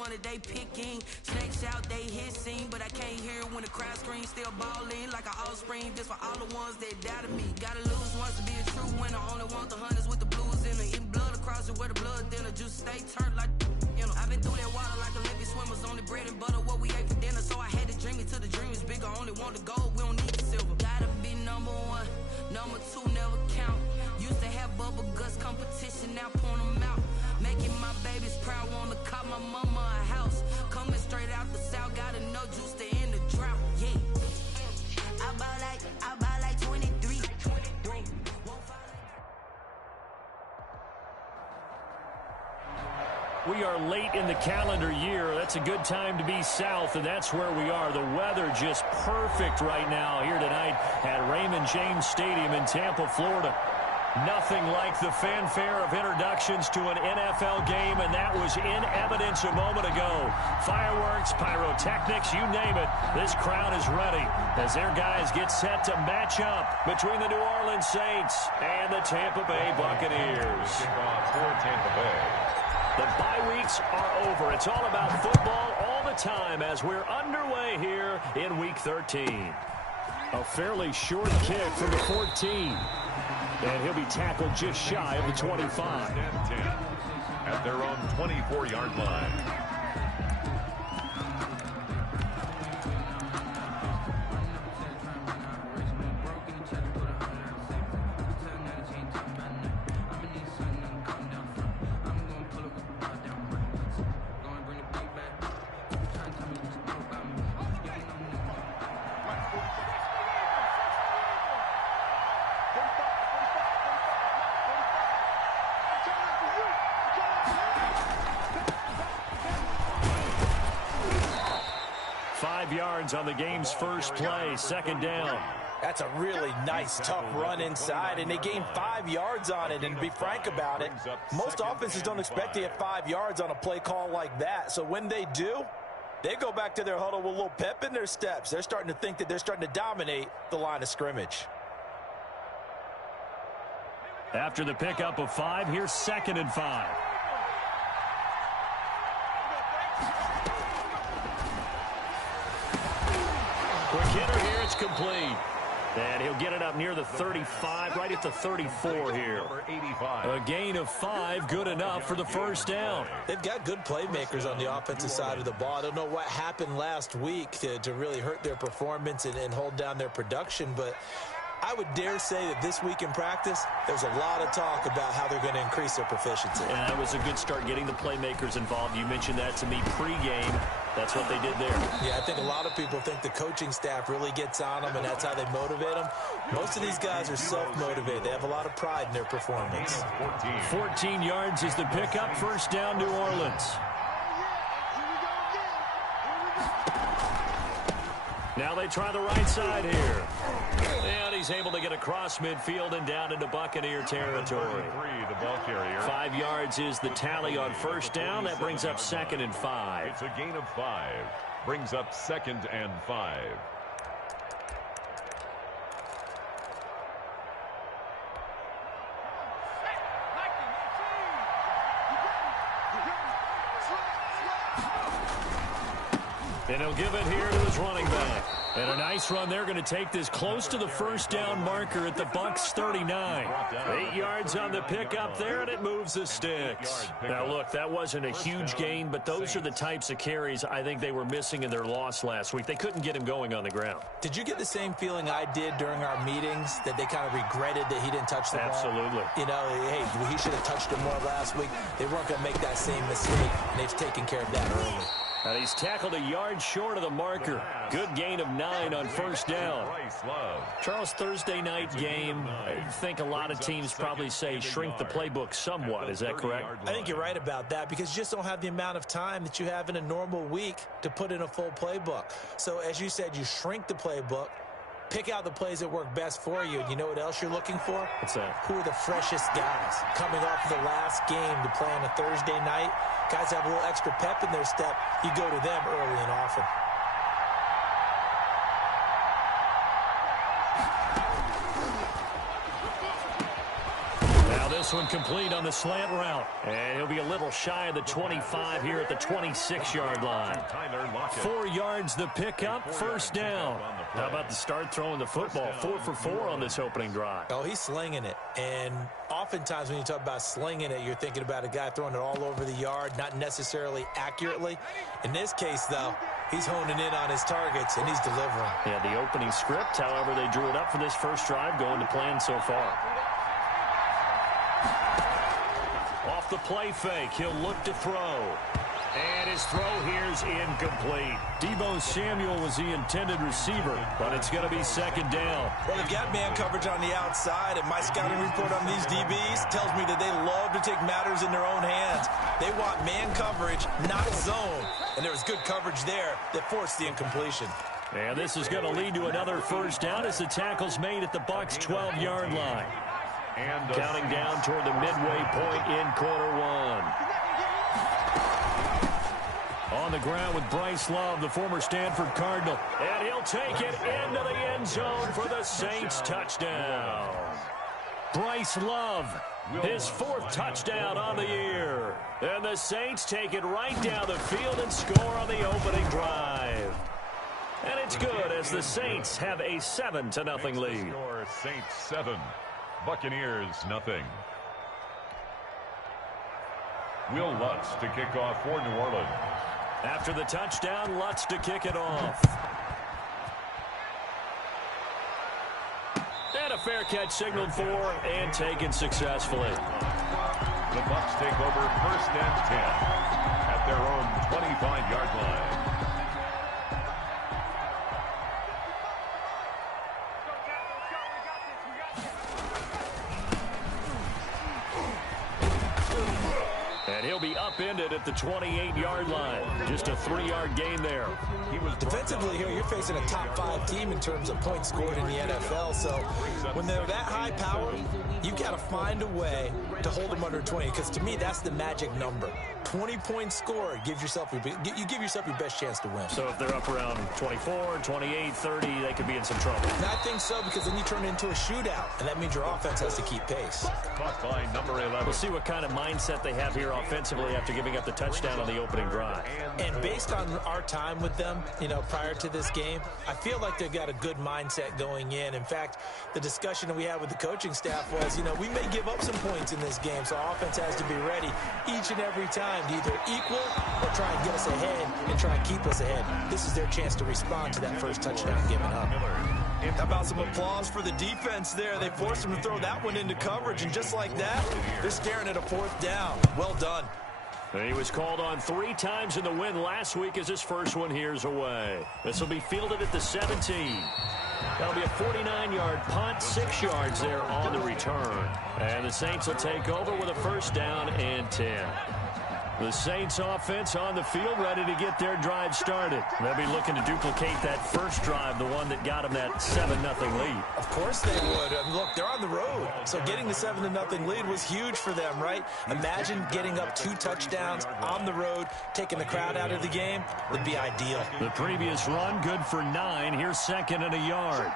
one that they picking. Snakes out, they hissing, but I can't hear when the crowd screams. Still balling like an offspring. This for all the ones that doubted me. Gotta lose once to be a true winner. Only want the hunters with the blues in it. Eating blood across it where the blood thinner. Juice stay turned like, you know. I've been through that water like Olympic swimmers. Only bread and butter, what we ate for dinner. So I had to dream it till the dream is bigger. Only want the gold, we don't need the silver. Gotta be number one, number two never count. Used to have bubble guts competition, now point them out. Making my babies proud, wanna call my mama a house. Coming straight out the south, got enough juice to end the drought. Yeah, I buy like 23. We are late in the calendar year. That's a good time to be south, and that's where we are. The weather just perfect right now here tonight at Raymond James Stadium in Tampa, Florida. Nothing like the fanfare of introductions to an NFL game, and that was in evidence a moment ago. Fireworks, pyrotechnics, you name it. This crowd is ready as their guys get set to match up between the New Orleans Saints and the Tampa Bay Buccaneers. For Tampa Bay. The bye weeks are over. It's all about football all the time as we're underway here in Week 13. A fairly short kick from the 14. And he'll be tackled just shy of the 25. 10 at their own 24-yard line. Yards on the game's first play, second down. That's a really nice, tough run inside, and they gained 5 yards on it. And to be frank about it, most offenses don't expect to get 5 yards on a play call like that. So when they do, they go back to their huddle with a little pep in their steps. They're starting to think that they're starting to dominate the line of scrimmage. After the pickup of 5, here's 2nd and 5. Quick hitter here, it's complete. And he'll get it up near the 35, right at the 34 here. A gain of 5, good enough for the first down. They've got good playmakers on the offensive side of the ball. I don't know what happened last week to really hurt their performance and hold down their production, but I would dare say that this week in practice, there's a lot of talk about how they're going to increase their proficiency. And that was a good start getting the playmakers involved. You mentioned that to me pregame. That's what they did there. Yeah, I think a lot of people think the coaching staff really gets on them, and that's how they motivate them. Most of these guys are self-motivated. They have a lot of pride in their performance. 14 yards is the pickup. First down, New Orleans. Now they try the right side here. And he's able to get across midfield and down into Buccaneer territory. 5 yards is the tally on first down. That brings up 2nd and 5. It's a gain of 5. Brings up 2nd and 5. And he'll give it here to his running back. And a nice run. They're going to take this close to the first down marker at the Bucs 39. 8 yards on the pickup there, and it moves the sticks. Now, look, that wasn't a huge gain, but those are the types of carries I think they were missing in their loss last week. They couldn't get him going on the ground. Did you get the same feeling I did during our meetings, that they kind of regretted that he didn't touch the ball? Absolutely. You know, hey, he should have touched it more last week. They weren't going to make that same mistake, and they've taken care of that early. And he's tackled a yard short of the marker. Good gain of 9 on first down. Charles, Thursday night game, I think a lot of teams probably say shrink the playbook somewhat. Is that correct? I think you're right about that, because you just don't have the amount of time that you have in a normal week to put in a full playbook. So as you said, you shrink the playbook, pick out the plays that work best for you. And you know what else you're looking for? What's that? Who are the freshest guys coming off the last game to play on a Thursday night? Guys have a little extra pep in their step. You go to them early and often. Now this This one complete on the slant route. And he'll be a little shy of the 25 here at the 26-yard line. 4 yards the pickup, first down. How about the start throwing the football? 4 for 4 on this opening drive. Oh, he's slinging it. And oftentimes when you talk about slinging it, you're thinking about a guy throwing it all over the yard, not necessarily accurately. In this case, though, he's honing in on his targets, and he's delivering. Yeah, the opening script, however, they drew it up for this first drive, going to plan so far. Off the play fake, he'll look to throw. And his throw here's incomplete. Deebo Samuel was the intended receiver, but it's going to be second down. Well, they've got man coverage on the outside, and my scouting report on these DBs tells me that they love to take matters in their own hands. They want man coverage, not zone. And there was good coverage there that forced the incompletion. And this is going to lead to another first down as the tackle's made at the Bucs' 12-yard line. And counting down toward the midway point in quarter one. On the ground with Bryce Love, the former Stanford Cardinal. And he'll take it into the end zone for the Saints touchdown. Bryce Love, his 4th touchdown on the year. And the Saints take it right down the field and score on the opening drive. And it's good as the Saints have a 7-0 lead. Saints 7, Buccaneers 0. Will Lutz to kick off for New Orleans. After the touchdown, Lutz to kick it off. And a fair catch signaled for and taken successfully. The Bucs take over 1st and 10 at their own 25-yard line. And he'll be upended at the 28-yard line. Just a 3-yard gain there. Defensively here, you're facing a top 5 team in terms of points scored in the NFL. So when they're that high power, you've got to find a way to hold them under 20. Because to me, that's the magic number. 20 points scored, you give yourself your best chance to win. So if they're up around 24, 28, 30, they could be in some trouble. And I think so, because then you turn it into a shootout, and that means your offense has to keep pace. Caught by number 11. We'll see what kind of mindset they have here offensively after giving up the touchdown on the opening drive. And based on our time with them, prior to this game, I feel like they've got a good mindset going in. In fact, the discussion that we had with the coaching staff was, we may give up some points in this game, so our offense has to be ready each and every time to either equal or try and get us ahead and try and keep us ahead. This is their chance to respond to that first touchdown given up. How about some applause for the defense there? They forced him to throw that one into coverage, and just like that, they're staring at a 4th down. Well done. He was called on 3 times in the win last week as his first one here's away. This will be fielded at the 17. That'll be a 49-yard punt, 6 yards there on the return. And the Saints will take over with a first down and 10. The Saints offense on the field ready to get their drive started. They'll be looking to duplicate that first drive, the one that got them that 7-0 lead. Of course they would. Look, they're on the road. So getting the 7-0 lead was huge for them, right? Imagine getting up 2 touchdowns on the road, taking the crowd out of the game. Would be ideal. The previous run, good for 9. Here's 2nd and a yard.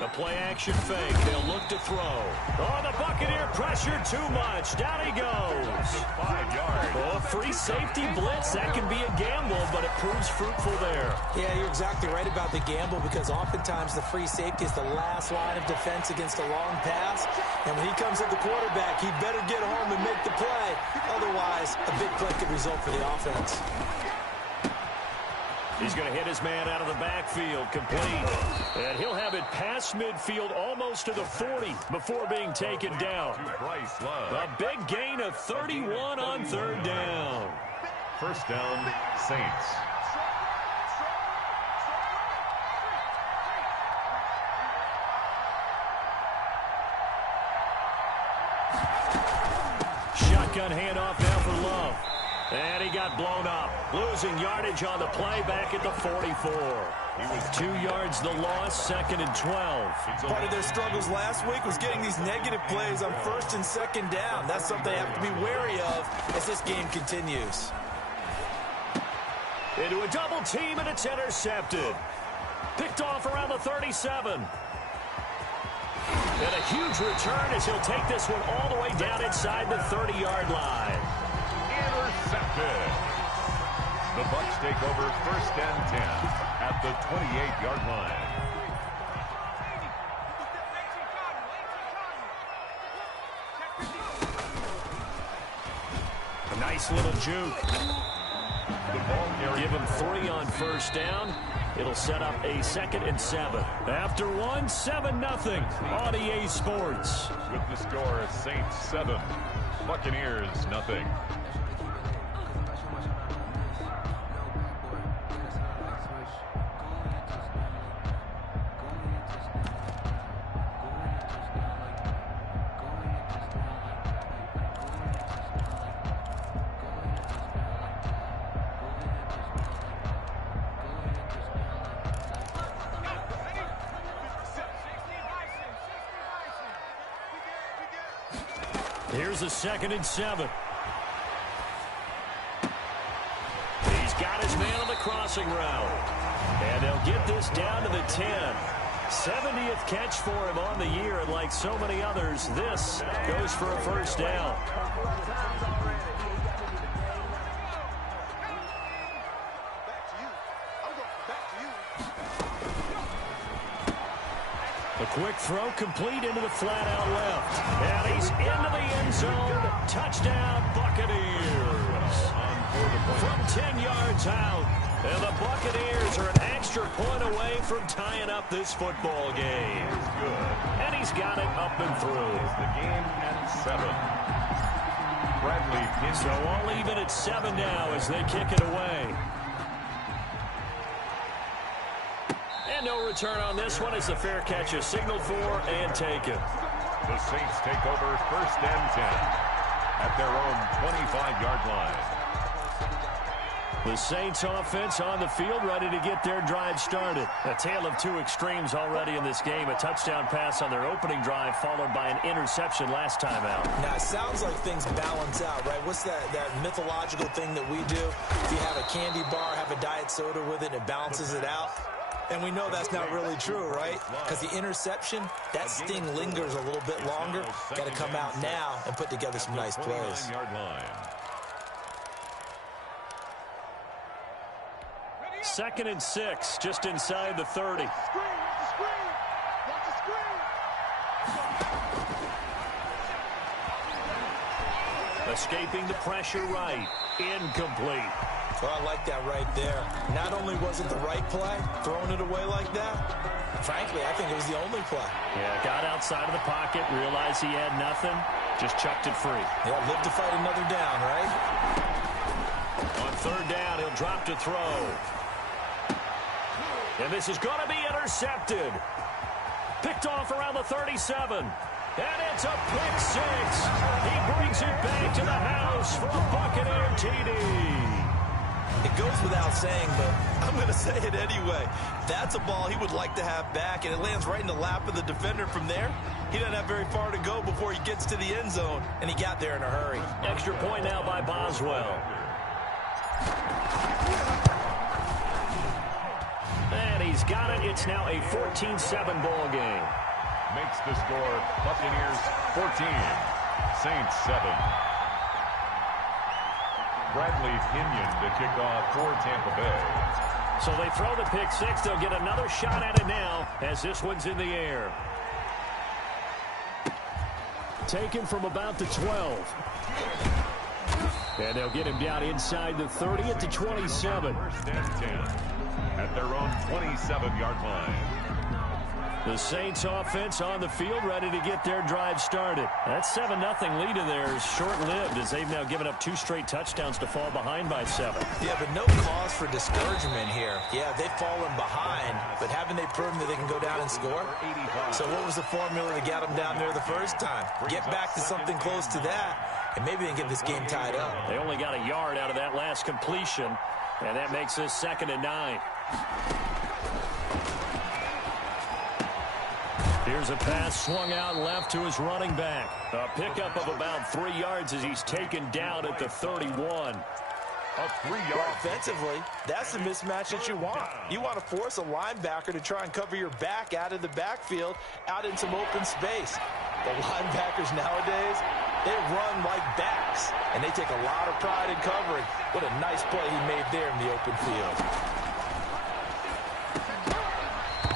The play-action fake. They'll look to throw. Oh, the Buccaneer pressure too much. Down he goes. 5 yards. Oh, free safety blitz. That can be a gamble, but it proves fruitful there. Yeah, you're exactly right about the gamble, because oftentimes the free safety is the last line of defense against a long pass. And when he comes at the quarterback, he'd better get home and make the play. Otherwise, a big play could result for the offense. He's going to hit his man out of the backfield, complete. And he'll have it past midfield almost to the 40 before being taken down. A big gain of 31 on 3rd down. First down, Saints. Shotgun handoff now for Love. And he got blown up. Losing yardage on the play back at the 44. He was 2 yards the loss, 2nd and 12. Part of their struggles last week was getting these negative plays on 1st and 2nd down. That's something they have to be wary of as this game continues. Into a double team, and it's intercepted. Picked off around the 37. And a huge return as he'll take this one all the way down inside the 30-yard line. Intercepted. The Bucs take over 1st and 10 at the 28-yard line. A nice little juke. Give him 3 on 1st down. It'll set up a 2nd and 7. After 1, 7-0 on EA Sports. With the score, Saints 7, Buccaneers 0. Here's a 2nd and 7. He's got his man on the crossing route. And they'll get this down to the 10. 70th catch for him on the year, and like so many others, this goes for a 1st down. A quick throw complete into the flat out left. And he's into the end zone. Touchdown, Buccaneers. From 10 yards out. And the Buccaneers are an extra point away from tying up this football game. And he's got it up and through. The game at 7. Bradley. So all even at 7 now as they kick it away. And no return on this one as the fair catch is signaled for and taken. The Saints take over 1st and 10 at their own 25-yard line. The Saints offense on the field, ready to get their drive started. A tale of 2 extremes already in this game. A touchdown pass on their opening drive, followed by an interception last time out. Now, it sounds like things balance out, right? What's that mythological thing that we do? If you have a candy bar, have a diet soda with it, and it balances it out. And we know that's not really true, right? Because the interception, that sting lingers a little bit longer. Got to come out now and put together some nice plays. 2nd and 6, just inside the 30. Escaping the pressure right. Incomplete. Well, I like that right there. Not only was it the right play, throwing it away like that, frankly, I think it was the only play. Yeah, got outside of the pocket, realized he had nothing, just chucked it free. Yeah, live to fight another down, right? On 3rd down, he'll drop to throw. And this is going to be intercepted. Picked off around the 37. And it's a pick 6. He brings it back to the house for a Buccaneer TD. It goes without saying, but I'm going to say it anyway. That's a ball he would like to have back, and it lands right in the lap of the defender from there. He doesn't have very far to go before he gets to the end zone, and he got there in a hurry. Extra point now by Boswell. And he's got it. It's now a 14-7 ball game. Makes the score Buccaneers 14, Saints 7. Bradley Pinion to kick off for Tampa Bay. So they throw the pick 6. They'll get another shot at it now as this one's in the air. Taken from about the 12. And they'll get him down inside the 30 at the 27. 1st and 10 at their own 27-yard line. The Saints offense on the field, ready to get their drive started. That 7-0 lead of theirs short-lived as they've now given up 2 straight touchdowns to fall behind by 7. Yeah, but no cause for discouragement here. Yeah, they've fallen behind, but haven't they proven that they can go down and score? So what was the formula to get them down there the first time? Get back to something close to that, and maybe they can get this game tied up. They only got a yard out of that last completion, and that makes this 2nd and 9. Here's a pass swung out left to his running back. A pickup of about 3 yards as he's taken down at the 31. A 3-yard. Well, offensively, that's the mismatch that you want. You want to force a linebacker to try and cover your back out of the backfield, out in some open space. The linebackers nowadays, they run like backs, and they take a lot of pride in covering. What a nice play he made there in the open field.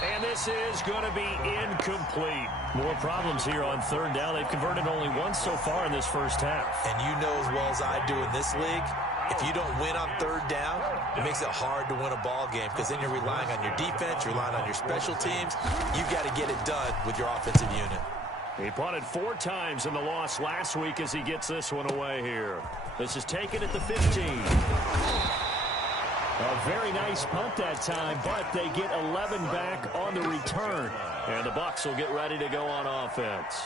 And this is going to be incomplete. More problems here on third down. They've converted only once so far in this first half. And you know as well as I do in this league, if you don't win on third down, it makes it hard to win a ball game because then you're relying on your defense, you're relying on your special teams. You've got to get it done with your offensive unit. He punted 4 times in the loss last week as he gets this one away here. This is taken at the 15. A very nice punt that time, but they get 11 back on the return. And the Bucs will get ready to go on offense.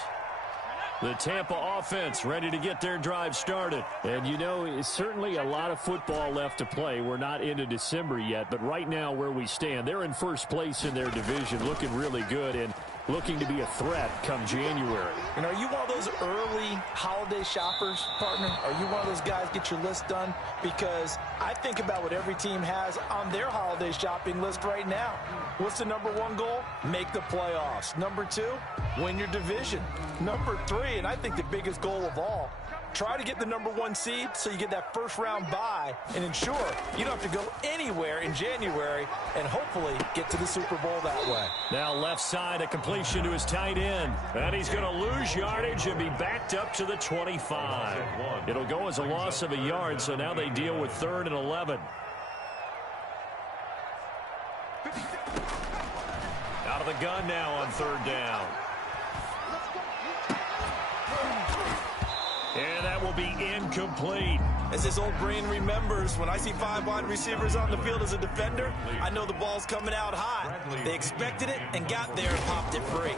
The Tampa offense ready to get their drive started. And, you know, it's certainly a lot of football left to play. We're not into December yet, but right now where we stand, they're in first place in their division, looking really good and looking to be a threat come January. And are you one of those early holiday shoppers, partner? Are you one of those guys get your list done? Because I think about what every team has on their holiday shopping list right now. What's the number 1 goal? Make the playoffs. Number 2, win your division. Number 3, and I think the biggest goal of all, try to get the number 1 seed so you get that first round bye and ensure you don't have to go anywhere in January and hopefully get to the Super Bowl that way. Now left side, a completion to his tight end. And he's going to lose yardage and be backed up to the 25. It'll go as a loss of a yard, so now they deal with 3rd and 11. Out of the gun now on 3rd down. And that will be incomplete. As this old brain remembers, when I see 5 wide receivers on the field as a defender, I know the ball's coming out high. They expected it and got there and popped it free.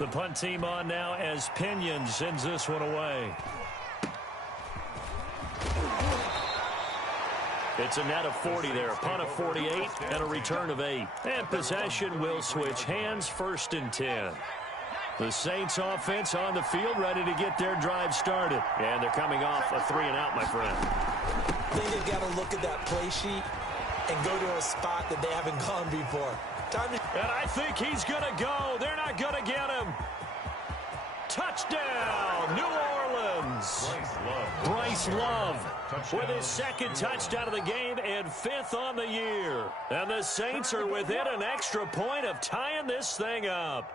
The punt team on now as Pinion sends this one away. It's a net of 40 there, a punt of 48 and a return of 8. And possession will switch hands, 1st and 10. The Saints offense on the field ready to get their drive started. And they're coming off a 3-and-out, my friend. I think they've got to look at that play sheet and go to a spot that they haven't gone before. And I think he's going to go. They're not going to get him. Touchdown, New Orleans. Bryce Love with his 2nd touchdown of the game and 5th on the year. And the Saints are within an extra point of tying this thing up.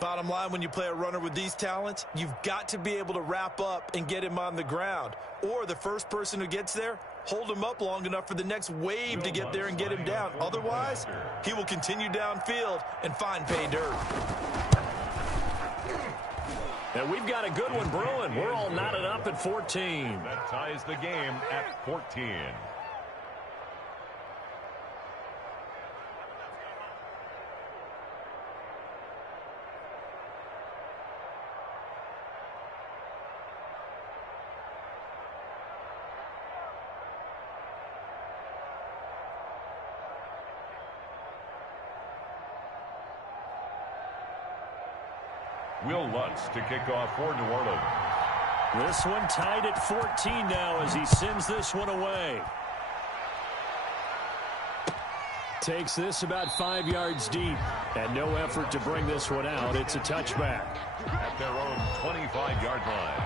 Bottom line, when you play a runner with these talents, you've got to be able to wrap up and get him on the ground. Or the first person who gets there, hold him up long enough for the next wave to get there and get him down. Otherwise, he will continue downfield and find pay dirt. And we've got a good one brewing. We're all knotted up at 14. That ties the game at 14. Will Lutz to kick off for New Orleans. This one tied at 14 now as he sends this one away. Takes this about 5 yards deep. And no effort to bring this one out. It's a touchback. At their own 25-yard line.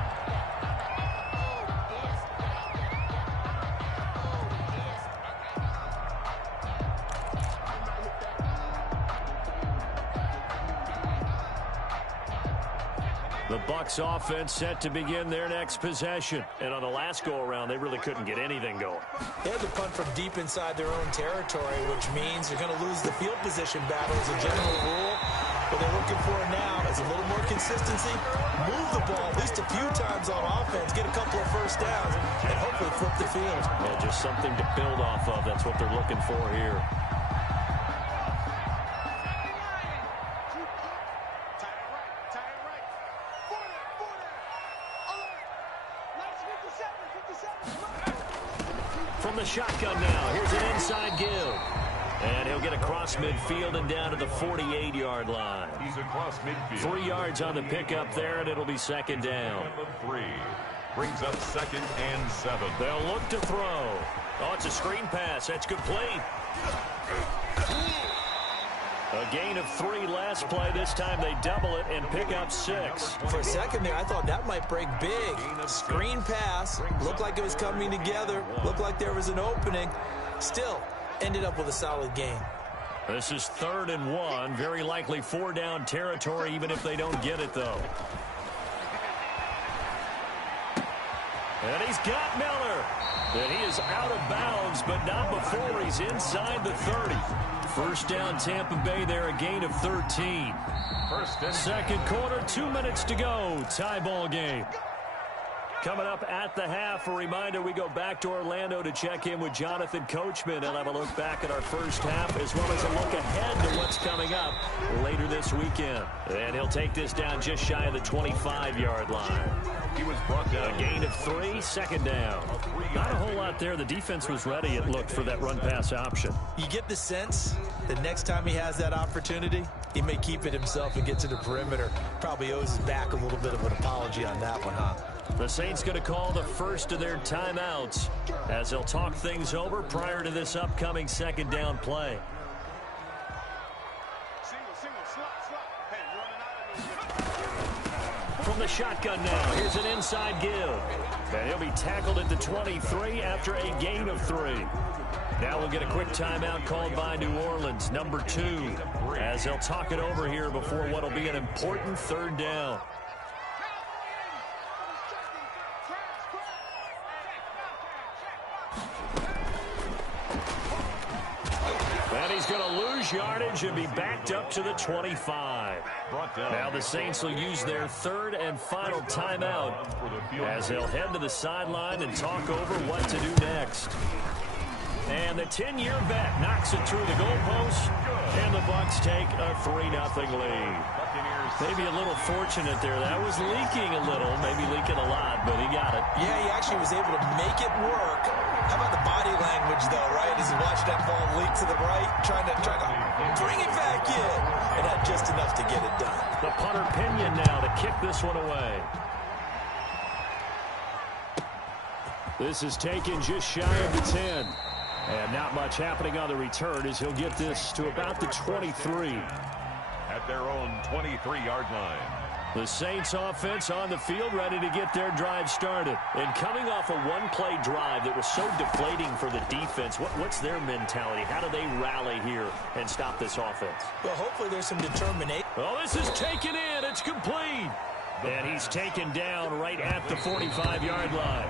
The Bucs offense set to begin their next possession. And on the last go-around, they really couldn't get anything going. They had to punt from deep inside their own territory, which means they're going to lose the field position battle as a general rule. What they're looking for now is a little more consistency, move the ball at least a few times on offense, get a couple of first downs, and hopefully flip the field. Yeah, just something to build off of. That's what they're looking for here. From the shotgun now, here's an inside give. And he'll get across midfield and down to the 48-yard line. He's across midfield. 3 yards on the pickup there, and it'll be 2nd down. 3. Brings up 2nd and 7. They'll look to throw. Oh, it's a screen pass. That's complete. A gain of 3 last play. This time they double it and pick up 6. For a second there, I thought that might break big. Screen pass. Looked like it was coming together. Looked like there was an opening. Still, ended up with a solid gain. This is 3rd and 1. Very likely 4-down territory, even if they don't get it, though. And he's got Miller. And he is out of bounds, but not before he's inside the 30. First down, Tampa Bay there, a gain of 13. Second quarter, 2 minutes to go. Tie ball game. Coming up at the half, a reminder, we go back to Orlando to check in with Jonathan Coachman and have a look back at our first half, as well as a look ahead to what's coming up later this weekend. And he'll take this down just shy of the 25-yard line. He was brought down. A gain of 3, second down. Not a whole lot there. The defense was ready, it looked, for that run-pass option. You get the sense that next time he has that opportunity, he may keep it himself and get to the perimeter. Probably owes his back a little bit of an apology on that one, huh? The Saints going to call the first of their timeouts as they'll talk things over prior to this upcoming second down play. From the shotgun now, here's an inside give. And he'll be tackled at the 23 after a gain of 3. Now we'll get a quick timeout called by New Orleans, number 2, as they'll talk it over here before what will be an important 3rd down. And he's going to lose yardage and be backed up to the 25. Now the Saints will use their 3rd and final timeout as they'll head to the sideline and talk over what to do next. And the 10-year vet knocks it through the goalpost, and the Bucs take a 3-0 lead. Maybe a little fortunate there. That was leaking a little, maybe leaking a lot, but he got it. Yeah, he actually was able to make it work. How about the body language, though, right? As he watched that ball leak to the right, trying to bring it back in, and had just enough to get it done. The punter Pinion now to kick this one away. This is taken just shy of the 10. And not much happening on the return as he'll get this to about the 23. At their own 23-yard line. The Saints offense on the field ready to get their drive started. And coming off a one-play drive that was so deflating for the defense, what's their mentality? How do they rally here and stop this offense? Well, hopefully there's some determination. Oh, this is taken in. It's complete. And he's taken down right at the 45-yard line.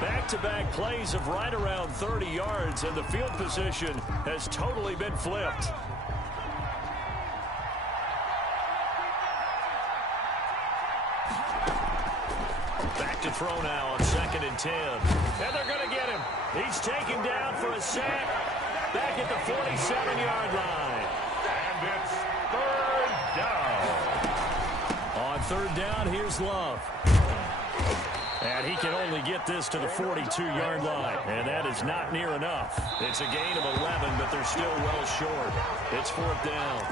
Back-to-back plays of right around 30 yards, and the field position has totally been flipped. Back to throw now on 2nd and 10. And they're going to get him. He's taken down for a sack back at the 47-yard line. And it's 3rd down. On 3rd down, here's Love. And he can only get this to the 42-yard line. And that is not near enough. It's a gain of 11, but they're still well short. It's 4th down.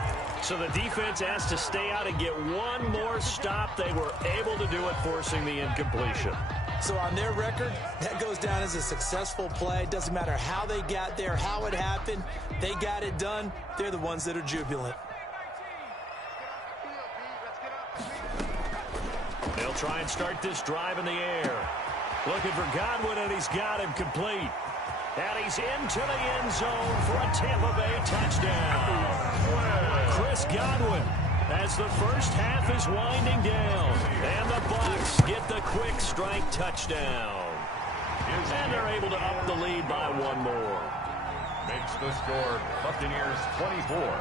So the defense has to stay out and get one more stop. They were able to do it, forcing the incompletion. So on their record, that goes down as a successful play. Doesn't matter how they got there, how it happened. They got it done. They're the ones that are jubilant. They'll try and start this drive in the air. Looking for Godwin, and he's got him complete. And he's into the end zone for a Tampa Bay touchdown. Chris Godwin, as the first half is winding down. And the Bucs get the quick strike touchdown. And they're able to up the lead by one more. Makes the score Buccaneers 24.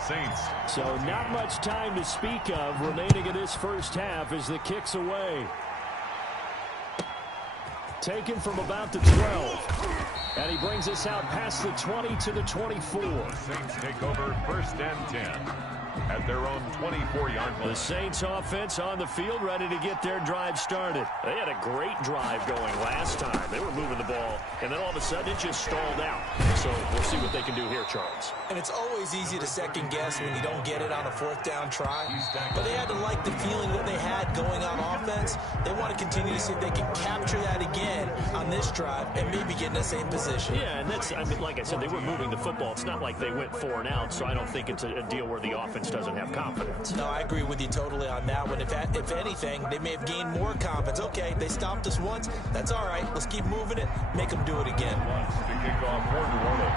Saints. So not much time to speak of remaining in this first half as the kick's away. Taken from about the 12. And he brings us out past the 20 to the 24. Saints take over 1st and 10. at their own 24-yard line. The Saints offense on the field, ready to get their drive started. They had a great drive going last time. They were moving the ball, and then all of a sudden it just stalled out. So we'll see what they can do here, Charles. And it's always easy to second guess when you don't get it on a fourth down try. But they had to like the feeling that they had going on offense. They want to continue to see if they can capture that again on this drive and maybe get in the same position. Yeah, and that's, I mean, like I said, they were moving the football. It's not like they went 4 and out, so I don't think it's a deal where the offense doesn't have confidence. No, I agree with you totally on that one. If anything, they may have gained more confidence. Okay, they stopped us once. That's all right. Let's keep moving it. Make them do it again. To kick off for New Orleans.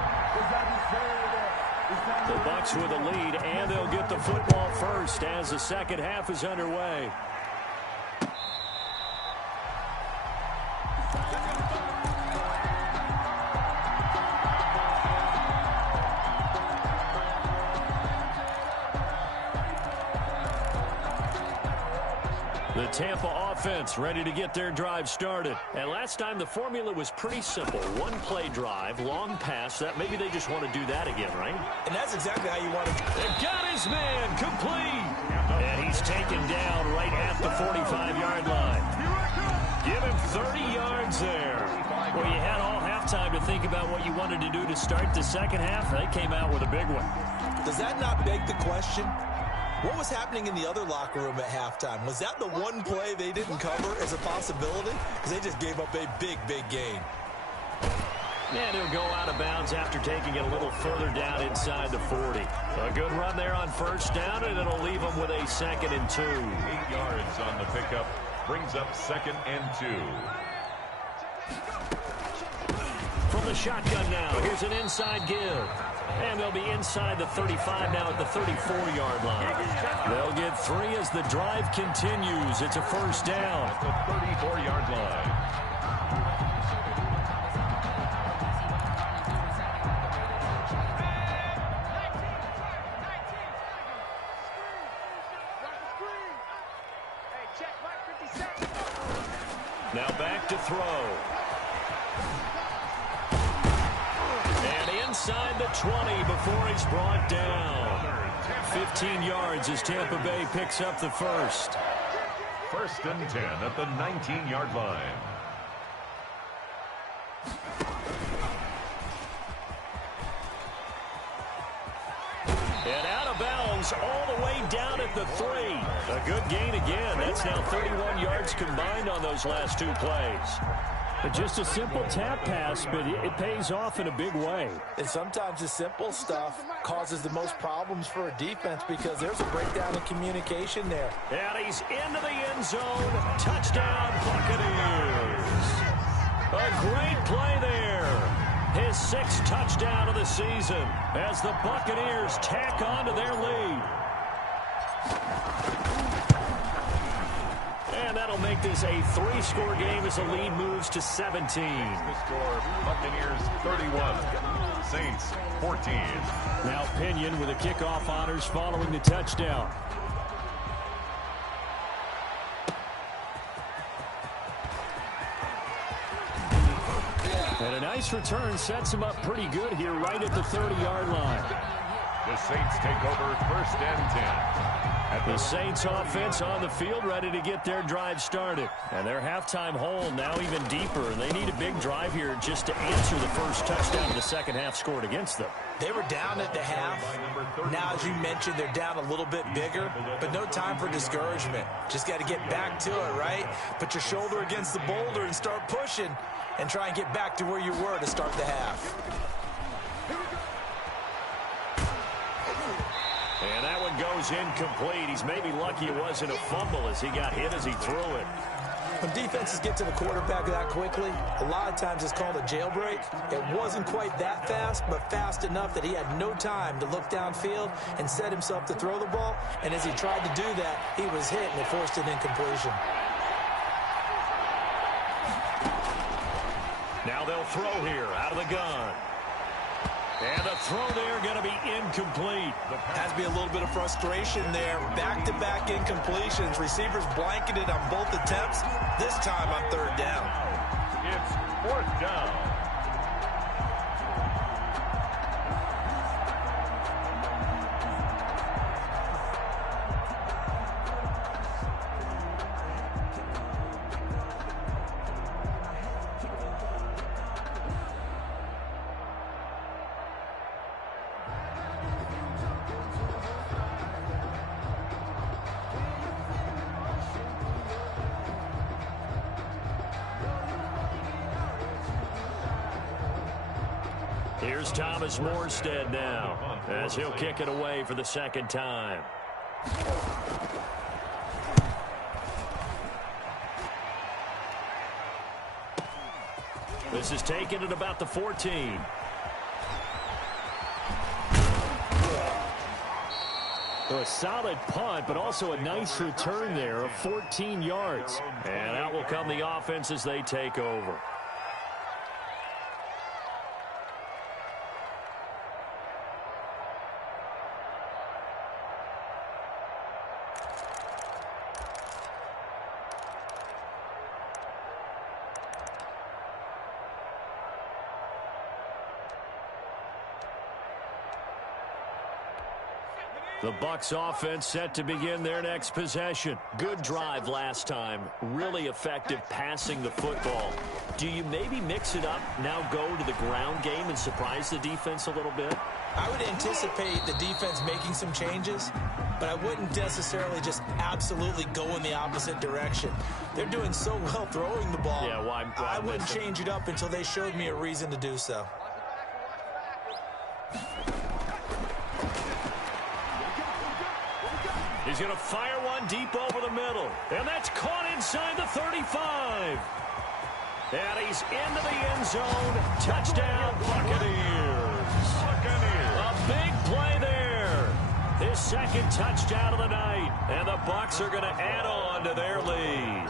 The Bucs with a lead, and they'll get the football first as the second half is underway. The Tampa offense ready to get their drive started. And last time the formula was pretty simple. One play drive, long pass. That maybe they just want to do that again, right? And that's exactly how you want to. They've got his man complete. And he's taken down right at the 45-yard line. Give him 30 yards there. Well, you had all halftime to think about what you wanted to do to start the second half. They came out with a big one. Does that not beg the question? What was happening in the other locker room at halftime? Was that the one play they didn't cover as a possibility? Because they just gave up a big, big gain. And he'll go out of bounds after taking it a little further down inside the 40. A good run there on first down, and it'll leave them with a 2nd and 2. 8 yards on the pickup. Brings up 2nd and 2. From the shotgun now, here's an inside give. And they'll be inside the 35 now at the 34-yard line. They'll get 3 as the drive continues. It's a first down. At the 34-yard line. Now back to throw. Inside the 20 before he's brought down. 15 yards as Tampa Bay picks up the first. 1st and 10 at the 19-yard line. And out of bounds all the way down at the 3. A good gain again. That's now 31 yards combined on those last 2 plays. But just a simple tap pass, but it pays off in a big way. And sometimes the simple stuff causes the most problems for a defense because there's a breakdown in communication there. And he's into the end zone. Touchdown, Buccaneers. A great play there. His 6th touchdown of the season as the Buccaneers tack on to their lead. And that'll make this a 3-score game as the lead moves to 17. The score, Buccaneers 31, Saints 14. Now Pinion with the kickoff honors following the touchdown. And a nice return sets him up pretty good here right at the 30-yard line. The Saints take over 1st and 10. The Saints offense on the field ready to get their drive started. And their halftime hole now even deeper. And they need a big drive here just to answer the first touchdown the second half scored against them. They were down at the half. Now, as you mentioned, they're down a little bit bigger, but no time for discouragement. Just got to get back to it, right? Put your shoulder against the boulder and start pushing and try and get back to where you were to start the half. And that one goes incomplete. He's maybe lucky it wasn't a fumble as he got hit as he threw it. When defenses get to the quarterback that quickly, a lot of times it's called a jailbreak. It wasn't quite that fast, but fast enough that he had no time to look downfield and set himself to throw the ball. And as he tried to do that, he was hit and it forced an incompletion. Now they'll throw here out of the gun. And the throw there going to be incomplete. Has to be a little bit of frustration there. Back-to-back incompletions. Receivers blanketed on both attempts. This time on 3rd down. It's 4th down. Here's Thomas Morstead now as he'll kick it away for the second time. This is taken at about the 14. A solid punt, but also a nice return there of 14 yards. And out will come the offense as they take over. The Bucs offense set to begin their next possession. Good drive last time. Really effective passing the football. Do you maybe mix it up, now go to the ground game and surprise the defense a little bit? I would anticipate the defense making some changes, but I wouldn't necessarily just absolutely go in the opposite direction. They're doing so well throwing the ball. Yeah, why I wouldn't change it up until they showed me a reason to do so. He's going to fire one deep over the middle. And that's caught inside the 35. And he's into the end zone. Touchdown, Buccaneers. A big play there. His second touchdown of the night. And the Bucs are going to add on to their lead.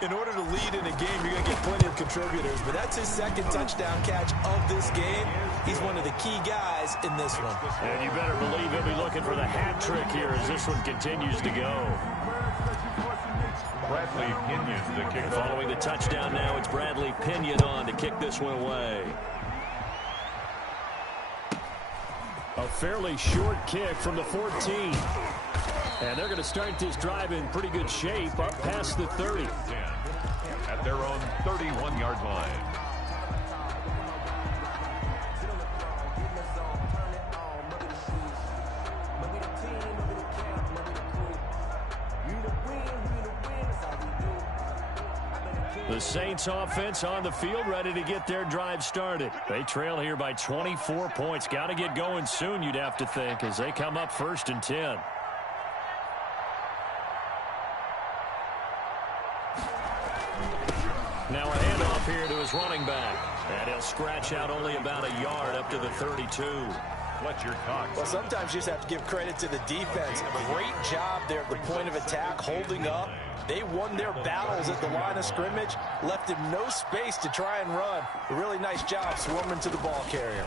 In order to lead in a game, you're going to get plenty of contributors, but that's his second touchdown catch of this game. He's one of the key guys in this one. And you better believe he'll be looking for the hat trick here as this one continues to go. Bradley Pinion to kick. Following the touchdown now, it's Bradley Pinion on to kick this one away. A fairly short kick from the 14. And they're going to start this drive in pretty good shape up past the 30. At their own 31-yard line. The Saints offense on the field ready to get their drive started. They trail here by 24 points. Got to get going soon, you'd have to think, as they come up 1st and 10. Now a handoff here to his running back. And he'll scratch out only about a yard up to the 32. Fletcher Cox. Well, sometimes you just have to give credit to the defense. Great job there at the point of attack, holding up. They won their battles at the line of scrimmage, left him no space to try and run. A really nice job swarming to the ball carrier.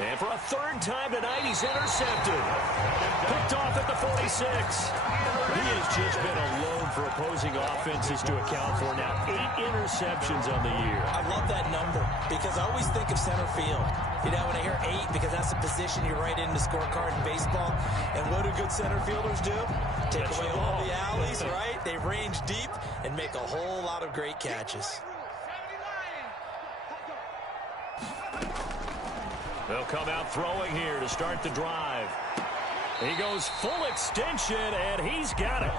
And for a third time tonight, he's intercepted. Picked off at the 46. He has just been alone for opposing offenses to account for. Now 8 interceptions on the year. I love that number because I always think of center field. You know, when I hear 8, because that's the position you write in the scorecard in baseball. And what do good center fielders do? Take away all the alleys, right? They range deep and make a whole lot of great catches. They'll come out throwing here to start the drive. He goes full extension, and he's got it.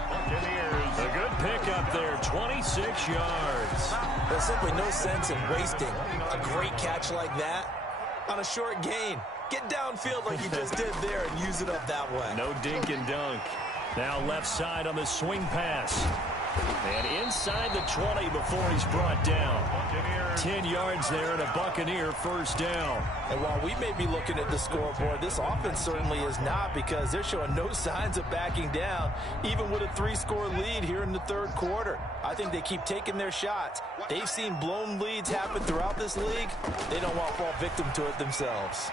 A good pickup there, 26 yards. There's simply no sense in wasting a great catch like that on a short gain. Get downfield like you just did there and use it up that way. No dink and dunk. Now left side on the swing pass. And inside the 20 before he's brought down. 10 yards there and a Buccaneer first down. And while we may be looking at the scoreboard, this offense certainly is not, because they're showing no signs of backing down, even with a 3-score lead here in the third quarter. I think they keep taking their shots. They've seen blown leads happen throughout this league. They don't want to fall victim to it themselves.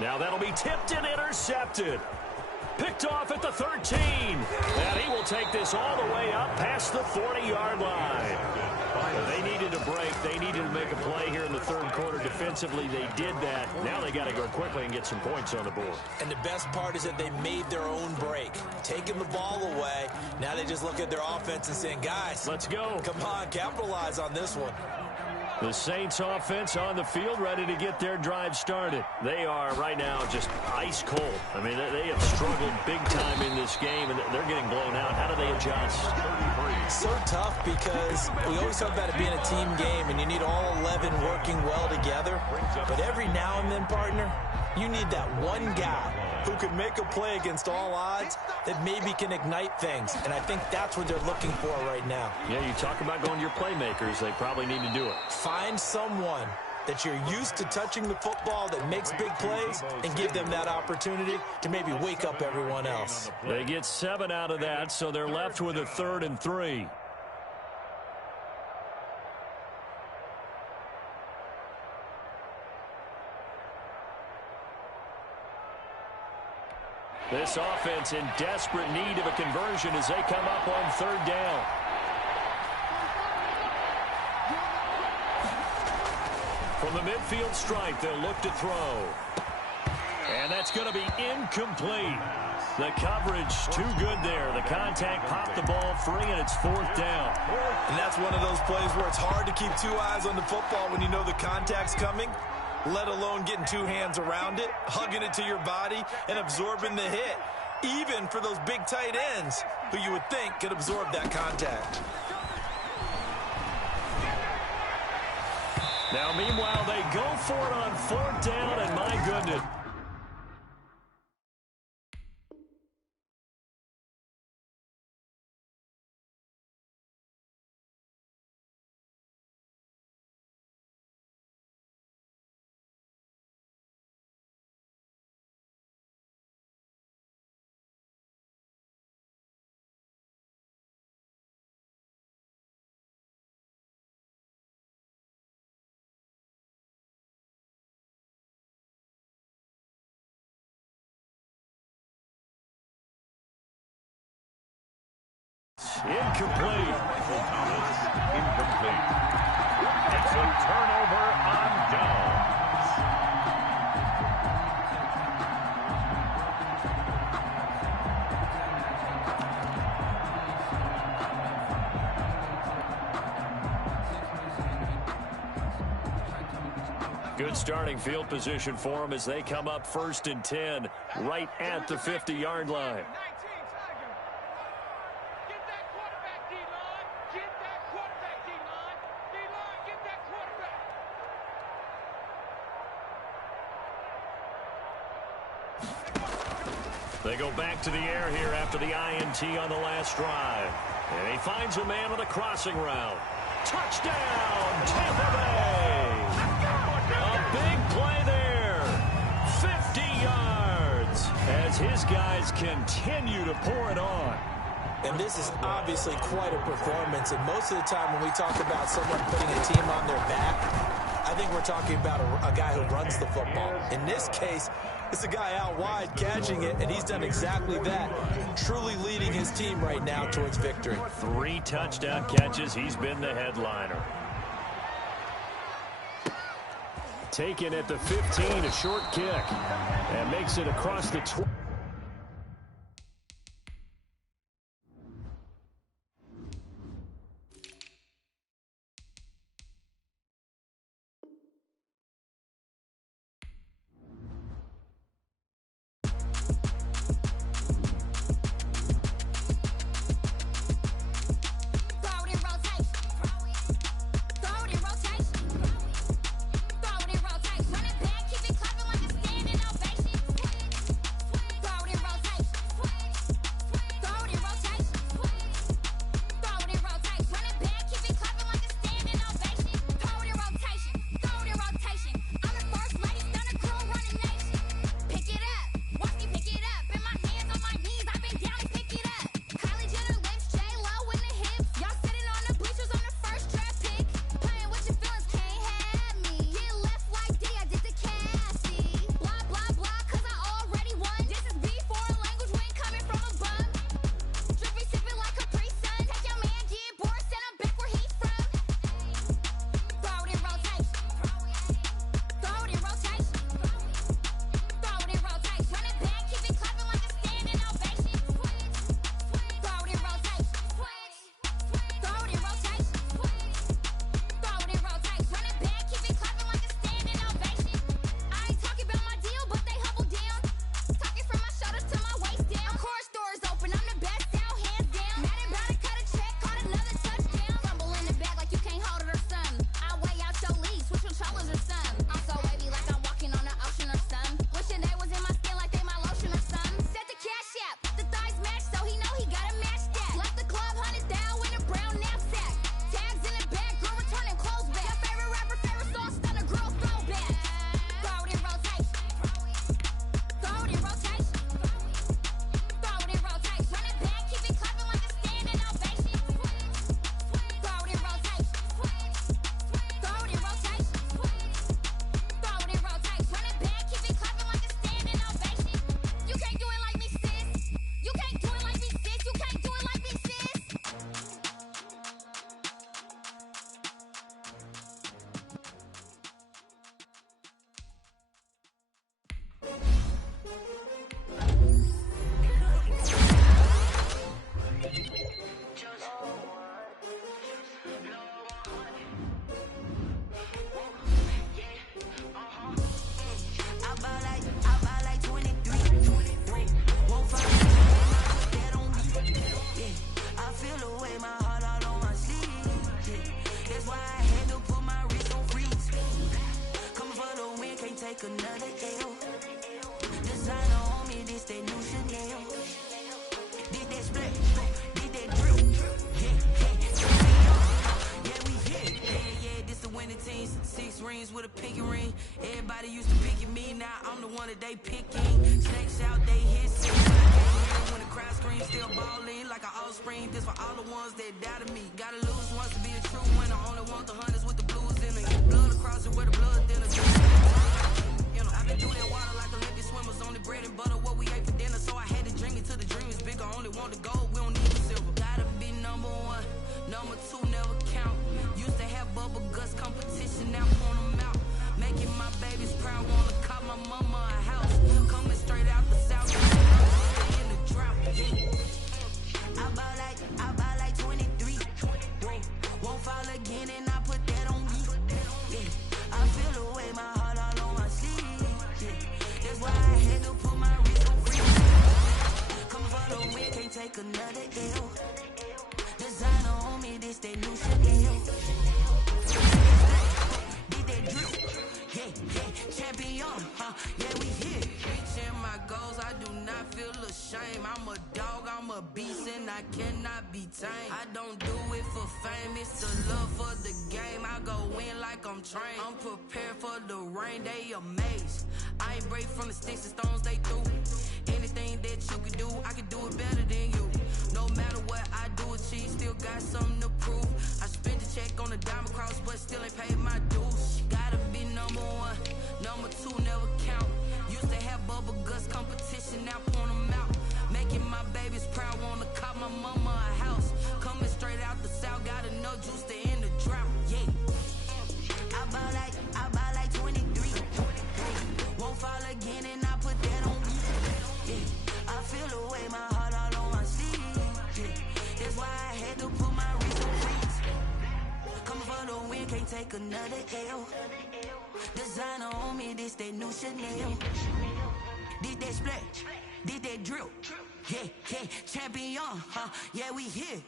Now that'll be tipped and intercepted. Picked off at the 13. And he will take this all the way up past the 40-yard line. They needed a break. They needed to make a play here in the third quarter. Defensively, they did that. Now they got to go quickly and get some points on the board. And the best part is that they made their own break. Taking the ball away. Now they just look at their offense and saying, guys, let's go. Come on, capitalize on this one. The Saints offense on the field, ready to get their drive started. They are right now just ice cold. I mean, they have struggled big time in this game, and they're getting blown out. How do they adjust? So tough because we always talk about it being a team game, and you need all 11 working well together. But every now and then, partner, you need that one guy who can make a play against all odds that maybe can ignite things. And I think that's what they're looking for right now. Yeah, you talk about going to your playmakers. They probably need to do it. Find someone that you're used to touching the football that makes big plays and give them that opportunity to maybe wake up everyone else. They get 7 out of that, so they're left with a 3rd and 3. This offense in desperate need of a conversion as they come up on 3rd down. From the midfield stripe, they'll look to throw. And that's going to be incomplete. The coverage too good there. The contact popped the ball free, and it's 4th down. And that's one of those plays where it's hard to keep 2 eyes on the football when you know the contact's coming, let alone getting 2 hands around it, hugging it to your body, and absorbing the hit, even for those big tight ends who you would think could absorb that contact. Now, meanwhile, they go for it on 4th down, and my goodness. Incomplete. Incomplete. It's a turnover on downs. Good starting field position for them as they come up 1st and 10, right at the 50-yard line. They go back to the air here after the INT on the last drive. And he finds a man on a crossing route. Touchdown, Tampa Bay! A big play there. 50 yards as his guys continue to pour it on. And this is obviously quite a performance. And most of the time when we talk about someone putting a team on their back, I think we're talking about a guy who runs the football. In this case, it's a guy out wide catching it, and he's done exactly that, truly leading his team right now towards victory. 3 touchdown catches. He's been the headliner. Taken at the 15, a short kick, and makes it across the 20. take another L. Designer on me, this that new Chanel. Did that split, did that drill. Yeah, we hit. Yeah, this the winning team. 6 rings with a pinky ring. Everybody used to pick at me, now I'm the one that they picking. Snakes out, they hit six. When the crowd screams, still ballin' like an offspring. This for all the ones that doubted me. Gotta lose once to be a true winner. Only want the hunters with the blues in it. Blood across it where the blood thinner. You know, I've been through that water like Olympic swimmers. Only bread and butter, what we ate for dinner. So I had to drink it till the dream is bigger. Only want the gold, we don't need the silver. Gotta be number 1, number 2 never count. Used to have bubble guts competition, now point them out. Making my babies proud, wanna call my mama a house. Coming straight out the south, in the drought. Yeah. I buy like 23. Won't fall again, and I put that on me. Yeah. I feel the way, my heart all on my sleeve. Yeah. That's why I had to put my wrist on free. Come for the win, can't take another L. Designer on me, this that new Chanel. Did that drill. Yeah, champion, yeah, we here. Reaching my goals, I do not feel ashamed. I'm a dog, I'm a beast, and I cannot be tamed. I don't do it for fame, it's a love for the game. I go in like I'm trained. I'm prepared for the rain, they amazed. I ain't break from the sticks and stones they threw. Anything that you can do, I can do it better than you. No matter what I do, achieve, still got something to prove. I spent the check on the diamond cross, but still ain't paid my dues. Gotta be number 1, number 2 never count. Used to have bubble guts competition, now point them out. Making my babies proud, wanna call my mama a house. Coming straight out the south, got enough juice to end the drought. Yeah, I buy like 23. Won't fall again, and I put that on me. Yeah, I feel the way, my heart all on my sleeve. Yeah, that's why I had to put my wrist on freeze. Coming for the win, can't take another L. Designer on me, this that new Chanel. Did that split, did that drill. Yeah, champion, yeah, we here.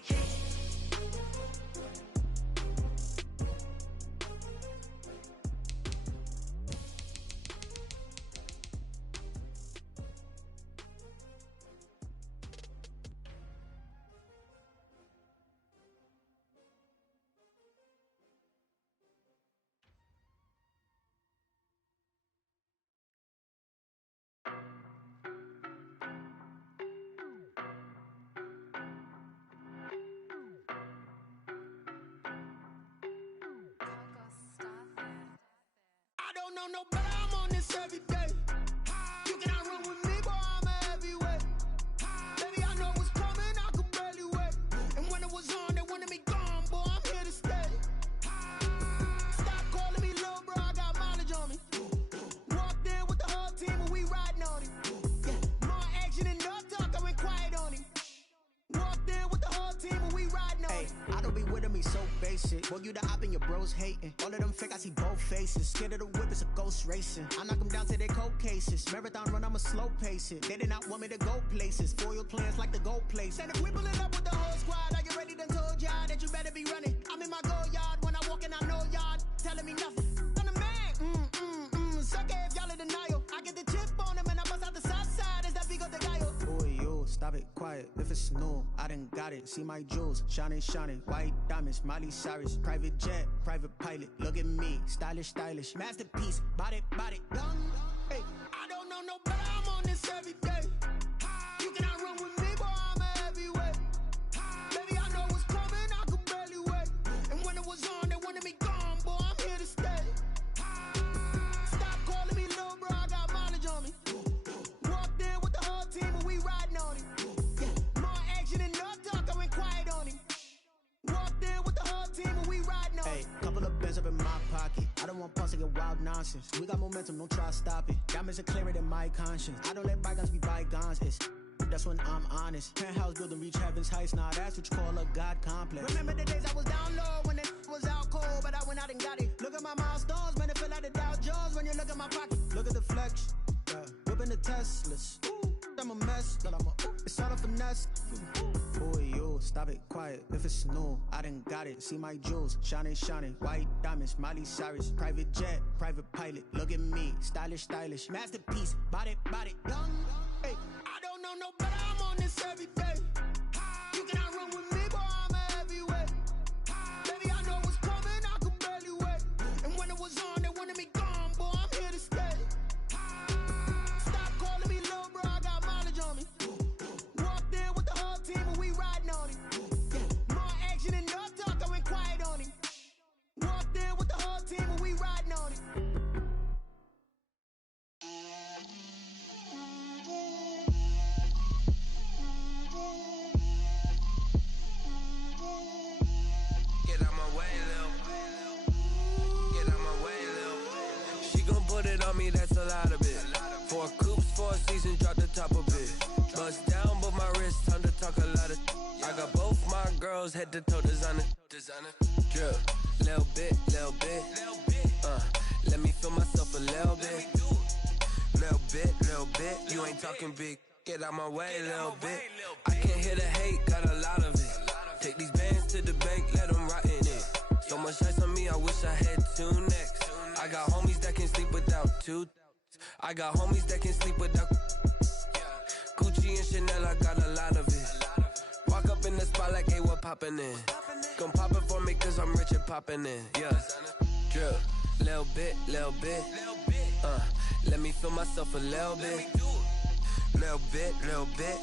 No, but I'm on this every day. You cannot run with me, boy, I'm a heavyweight. Baby, I know what's coming, I could barely wait. And when it was on, they wanted me gone, boy, I'm here to stay. Stop calling me little bro, I got mileage on me. Walked in with the whole team and we riding on him. Yeah, more action and no talk, I went quiet on him. Walked in with the whole team and we riding on him. I don't be with him, he's so basic. Boy, you the op and your bros hating. All of them fake, I see both faces. Scared of the whip, it's a ghost racing. I knock them down to their cold cases. Marathon run, I'ma slow pace it. They did not want me to go places. Foil plans like the gold place. And if we pulling up with the whole squad, are you ready? Done told y'all that you better be running. I'm in my go yard when I walk in, I know y'all telling me nothing. I'm the man, suck it if y'all in denial. I get the chip on him and I bust out the south side. Is that Vigo the guy? Boy, yo, stop it, quiet. If it's new, I done got it. See my jewels, shining, shining. White diamonds, Miley Cyrus. Private jet, private pilot. Look at me, stylish, stylish. Masterpiece, body, done. Hey, I don't know no better, I'm on this every day. You cannot run with me, boy, I'm a heavyweight. Baby, I know what's coming, I could barely wait. And when it was on, they wanted me gone, boy, I'm here to stay. Stop calling me little bro, I got mileage on me. Walked in with the whole team and we riding on him. Yeah, more action and no talk, I went quiet on him. Walked in with the whole team and we riding on him. Hey, couple of bands up in my pocket. I don't want pumps to get wild nonsense. We got momentum, don't try to stop it. Diamonds are clearer than my conscience. I don't let bygones be bygones. That's when I'm honest. Penthouse building, reach heaven's heights. Nah, that's what you call a God complex. Remember the days I was down low when it was out cold, but I went out and got it. Look at my milestones, man, it feel like the Dow Jones when you look at my pocket. Look at the flex, whipping the Teslas. I'm a mess, but it's all a finesse. Boy, yo, cool, stop it, quiet. If it's new, I done got it. See my jewels, shining, shining. White diamonds, Miley Cyrus. Private jet, private pilot. Look at me, stylish, stylish. Masterpiece, body, young. Hey, I don't know no better, I'm on this every day. You cannot run with me, boy, I'm a heavyweight. Baby, I know what's coming, I could barely wait. And when it was on, they wanted me gone, boy, I'm here to stay. Stop calling me little bro, I got mileage on me. Walked in with the whole team and we riding on it. Yeah, more action and no talk, I went quiet on him. Walked in with the whole team and we riding on it. Get out my way, Lil. Get out my way, Lil. She gon' put it on me, that's a lot of it. 4 coops, 4 seasons, drop the top of it. Bust down, but my wrist, time to talk a lot of. I got both my girls, head to toe designer. Drip, little bit. Let me feel myself a little bit. Little bit. You ain't talking big. Get out my way, little bit. I can't hear the hate, got a lot of it. Take these bands to the bank, let them rot in it. So much ice on me, I wish I had 2 necks. I got homies that can sleep without 2. I got homies that can sleep without Gucci and Chanel, I got a lot of it. Walk up in the spot like, hey, what poppin' in? Gon' pop it for me cause I'm rich and poppin' in, yeah. Drip, little bit. Let me feel myself a little bit. Little bit.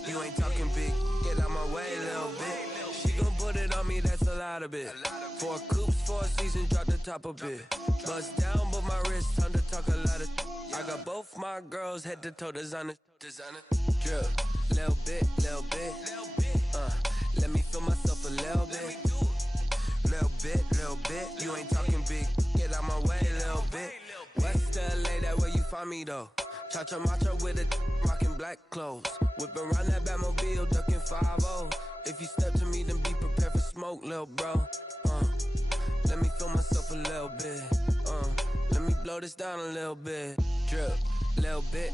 You ain't talking big. Get out my way, little bit. She gon' put it on me, that's a lot of it. 4 coops, 4 seasons, drop the top a bit. Bust down, but my wrist, time to talk a lot of. I got both my girls, head to toe designer. Drip, little bit. Let me feel myself a little bit. Little bit. You ain't talking big. Get out my way, little bit. West LA, that where you find me though. Cha-cha matcha with a rockin' black clothes. Whip around that Batmobile, ducking 5-0. If you step to me, then be prepared for smoke, lil' bro. Let me feel myself a little bit. Let me blow this down a little bit. Drip, little bit.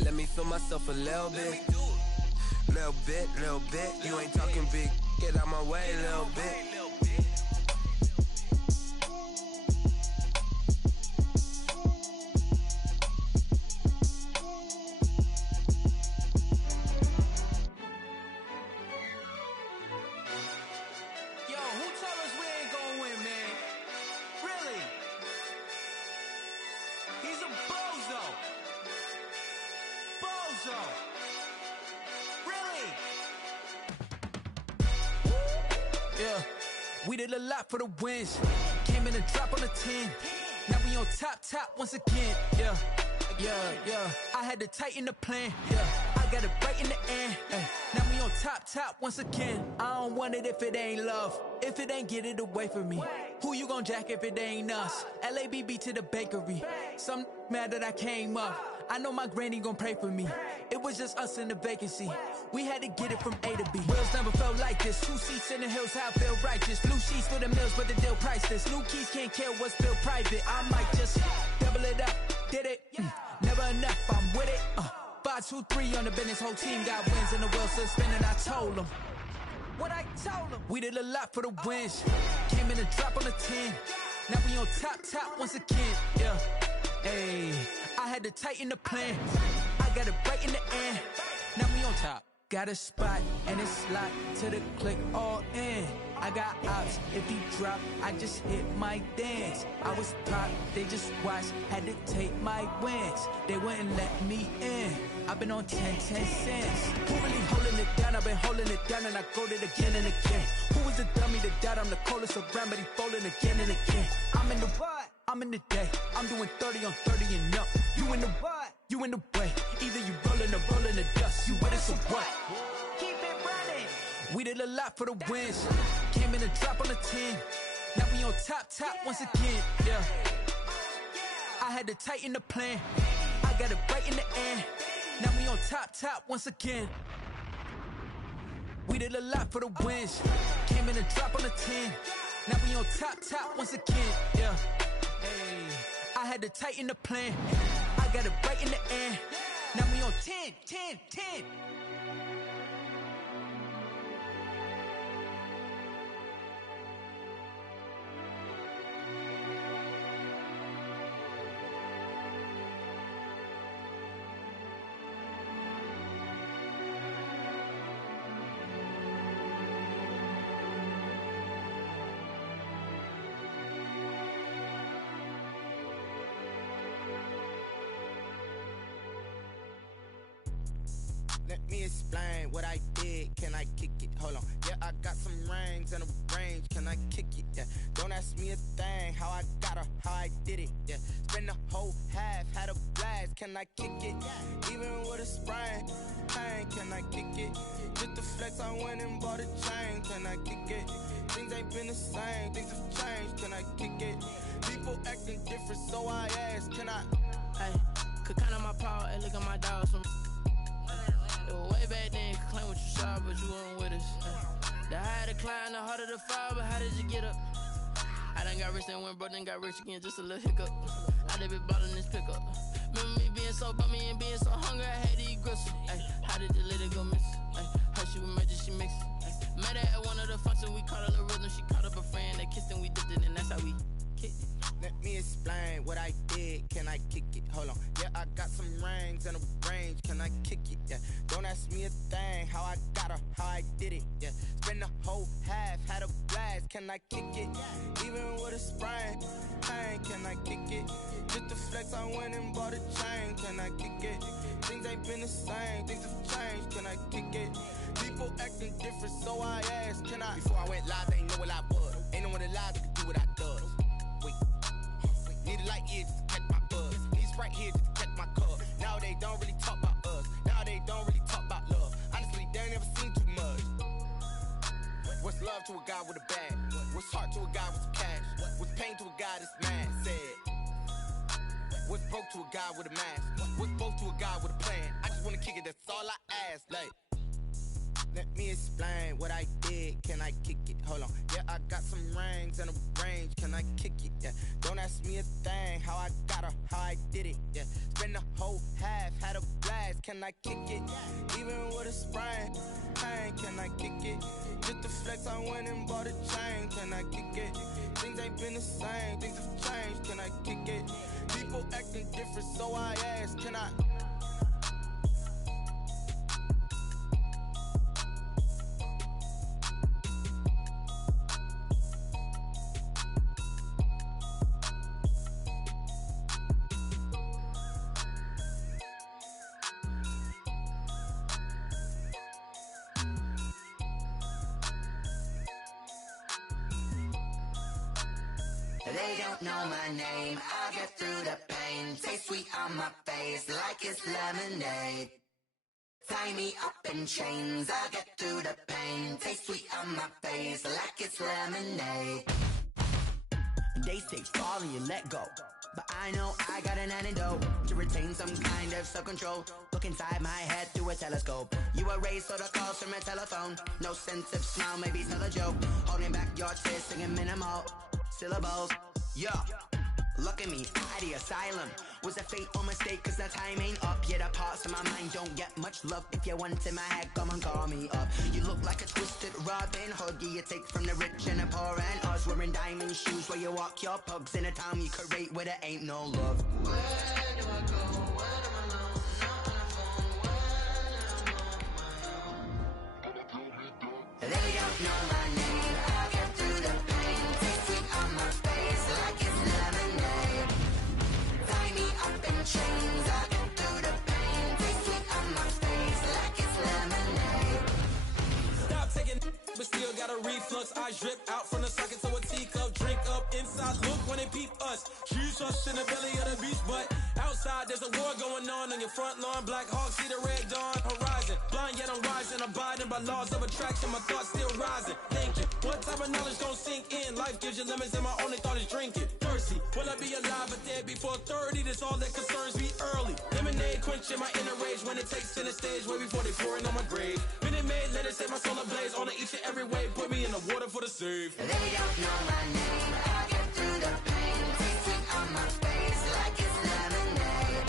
Let me feel myself a little bit. Little bit. You ain't talking big. Get out my way, little bit. We did a lot for the wins. Came in a drop on the 10. Now we on top once again. Yeah. I had to tighten the plan. Yeah. I got it right in the end. Now we on top once again. I don't want it if it ain't love. If it ain't, get it away from me. Who you gon' jack if it ain't us? LABB to the bakery. Some mad that I came up. I know my granny gon' pray for me. It was just us in the vacancy. We had to get it from A to B. Wheels never felt like this. 2 seats in the hills, how I feel righteous. Blue sheets for the mills, but the deal priceless. New keys can't care what's built private. I might just double it up. Did it? Never enough, I'm with it. 5, 2, 3 on the business. Whole team got wins and the wheels still spinning. I told them what I told them. We did a lot for the wins. Came in a drop on the 10. Now we on top once again. Yeah. Hey, I had to tighten the plan. I got it right in the end. Now we on top. Got a spot and it's locked to the click all in. I got ops, if he drop, I just hit my dance. I was top, they just watched, had to take my wins. They wouldn't let me in. I've been on 10 cents. Who really holding it down? I've been holding it down and I go it again and again. Who was the dummy that doubt I'm the coldest around, but he folding again and again. I'm in the what? I'm in the day. I'm doing 30 on 30 and up. You in the what? You in the way. Either you rolling or rolling the dust. You with us or what? Keep it running. We did a lot for the wins. Came in a drop on the 10. Now we on top once again. Yeah. I had to tighten the plan. I got it right in the end. Now we on top once again. We did a lot for the wins. Came in a drop on the 10. Now we on top once again. Yeah. Hey, I had to tighten the plan. I got it right in the end. Now we on 10. Let me explain what I did. Can I kick it? Hold on. Yeah, I got some rings and a range. Can I kick it? Yeah. Don't ask me a thing. How I got her, how I did it. Yeah. Spend the whole half, had a blast. Can I kick it? Even with a sprain. Pain, can I kick it? Just the flex, I went and bought a chain. Can I kick it? Things ain't been the same. Things have changed. Can I kick it? People acting different, so I ask. Can I? Hey, could count on my power and look at my dogs from. Way back then, could claim what you saw, but you weren't with us. The higher the climb, the harder the fall, but how did you get up? I done got rich and went broke, then got rich again, just a little hiccup. I done been ballin' this pickup. Remember me being so bummy and being so hungry, I had to eat gristle. Ay, how did the lady go miss? Ay, how she was magic, she mixed. Met her at one of the functions, we caught a little rhythm, she caught up a friend, they kissed and we dipped it, and that's how we kicked it. Let me explain what I did. Can I kick it? Hold on. Yeah, I got some rings and a range. Can I kick it? Yeah. Don't ask me a thing. How I got her, how I did it. Yeah. Spend the whole half, had a blast. Can I kick it? Even with a sprain. Pain, can I kick it? Just the flex, I went and bought a chain. Can I kick it? Things ain't been the same. Things have changed. Can I kick it? People acting different, so I asked. Can I? Before I went live, they ain't know what I was. Ain't no one alive that could do what I does. Wait. Need a light here just to catch my buzz. Need Sprite here just to catch my cup. Now they don't really talk about us. Now they don't really talk about love. Honestly, they ain't never seen too much. What's love to a guy with a bag? What's heart to a guy with some cash? What's pain to a guy that's mad? Said. What's broke to a guy with a mask? What's both to a guy with a plan? I just wanna kick it, that's all I ask. Like, let me explain what I did. Can I kick it? Hold on. Yeah, I got some rings and a range. Can I kick it? Yeah. Don't ask me a thing. How I got her, how I did it. Yeah. Spend the whole half, had a blast. Can I kick it? Even with a sprain. Pain, can I kick it? Just the flex, I went and bought a chain. Can I kick it? Things ain't been the same. Things have changed. Can I kick it? People acting different, so I ask. Can I? They don't know my name, I get through the pain. Taste sweet on my face like it's lemonade. Tie me up in chains, I get through the pain. Taste sweet on my face like it's lemonade. They say fall and you let go, but I know I got an antidote to retain some kind of self-control. Look inside my head through a telescope. You erase all the calls from a telephone. No sense of smile, maybe tell a joke. Holding back your tears, singing minimal syllables. Yeah, look at me, out the asylum. Was a fate or mistake, cause the time ain't up. Yeah, the parts of my mind don't get much love. If you want in my head, come and call me up. You look like a twisted Robin Hood. Yeah, you take from the rich and the poor and us. Wearing diamond shoes where you walk your pugs in a town you create where there ain't no love. Where do I go? When I'm alone? Not on the phone. When I'm on my own. They don't know my name. I get through the pain. Taste sweet on my face like it's lemonade. Tie me up in chains. I get through the pain. Taste sweet on my face like it's lemonade. Stop taking but still got a reflux. I drip out from the socket to a teacup. Drink up inside. Look when they peep us. Shoes us in the belly of the beast. But outside there's a war going on your front lawn. Black Hawk see the red dawn horizon. Blind yet I'm rising. Abiding by laws of attraction. My thoughts still rising. Thinking what type of knowledge gon' sink in? Life gives you limits and my only thought is drinking. Thirsty, will I be alive or dead before 30? That's all that concerns me early. Lemonade quenching my inner rage when it takes center stage way before they pouring on my grave. Minute Maid, let it set my soul ablaze on each and every way. Put me in the water for the save. They don't know my name. I get through the pain. Taste sweet on my face like it's lemonade.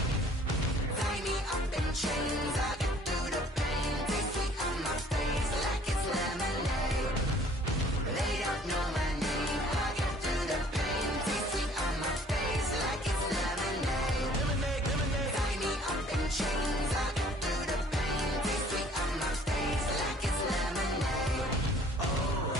Tie me up in chains. I get through the pain. Taste sweet on my face like it's lemonade. They don't know my name. I get through the pain. Taste sweet on my face like it's lemonade. Lemonade, lemonade. Tie me up in chains. I get through the pain. Taste sweet on my face like it's lemonade. Oh.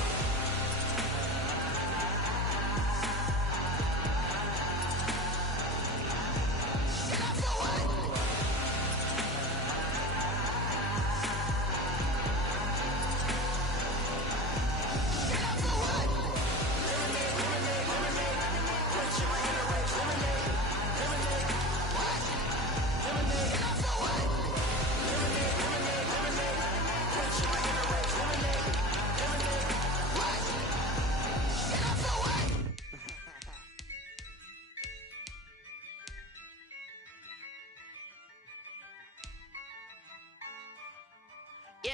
Yeah,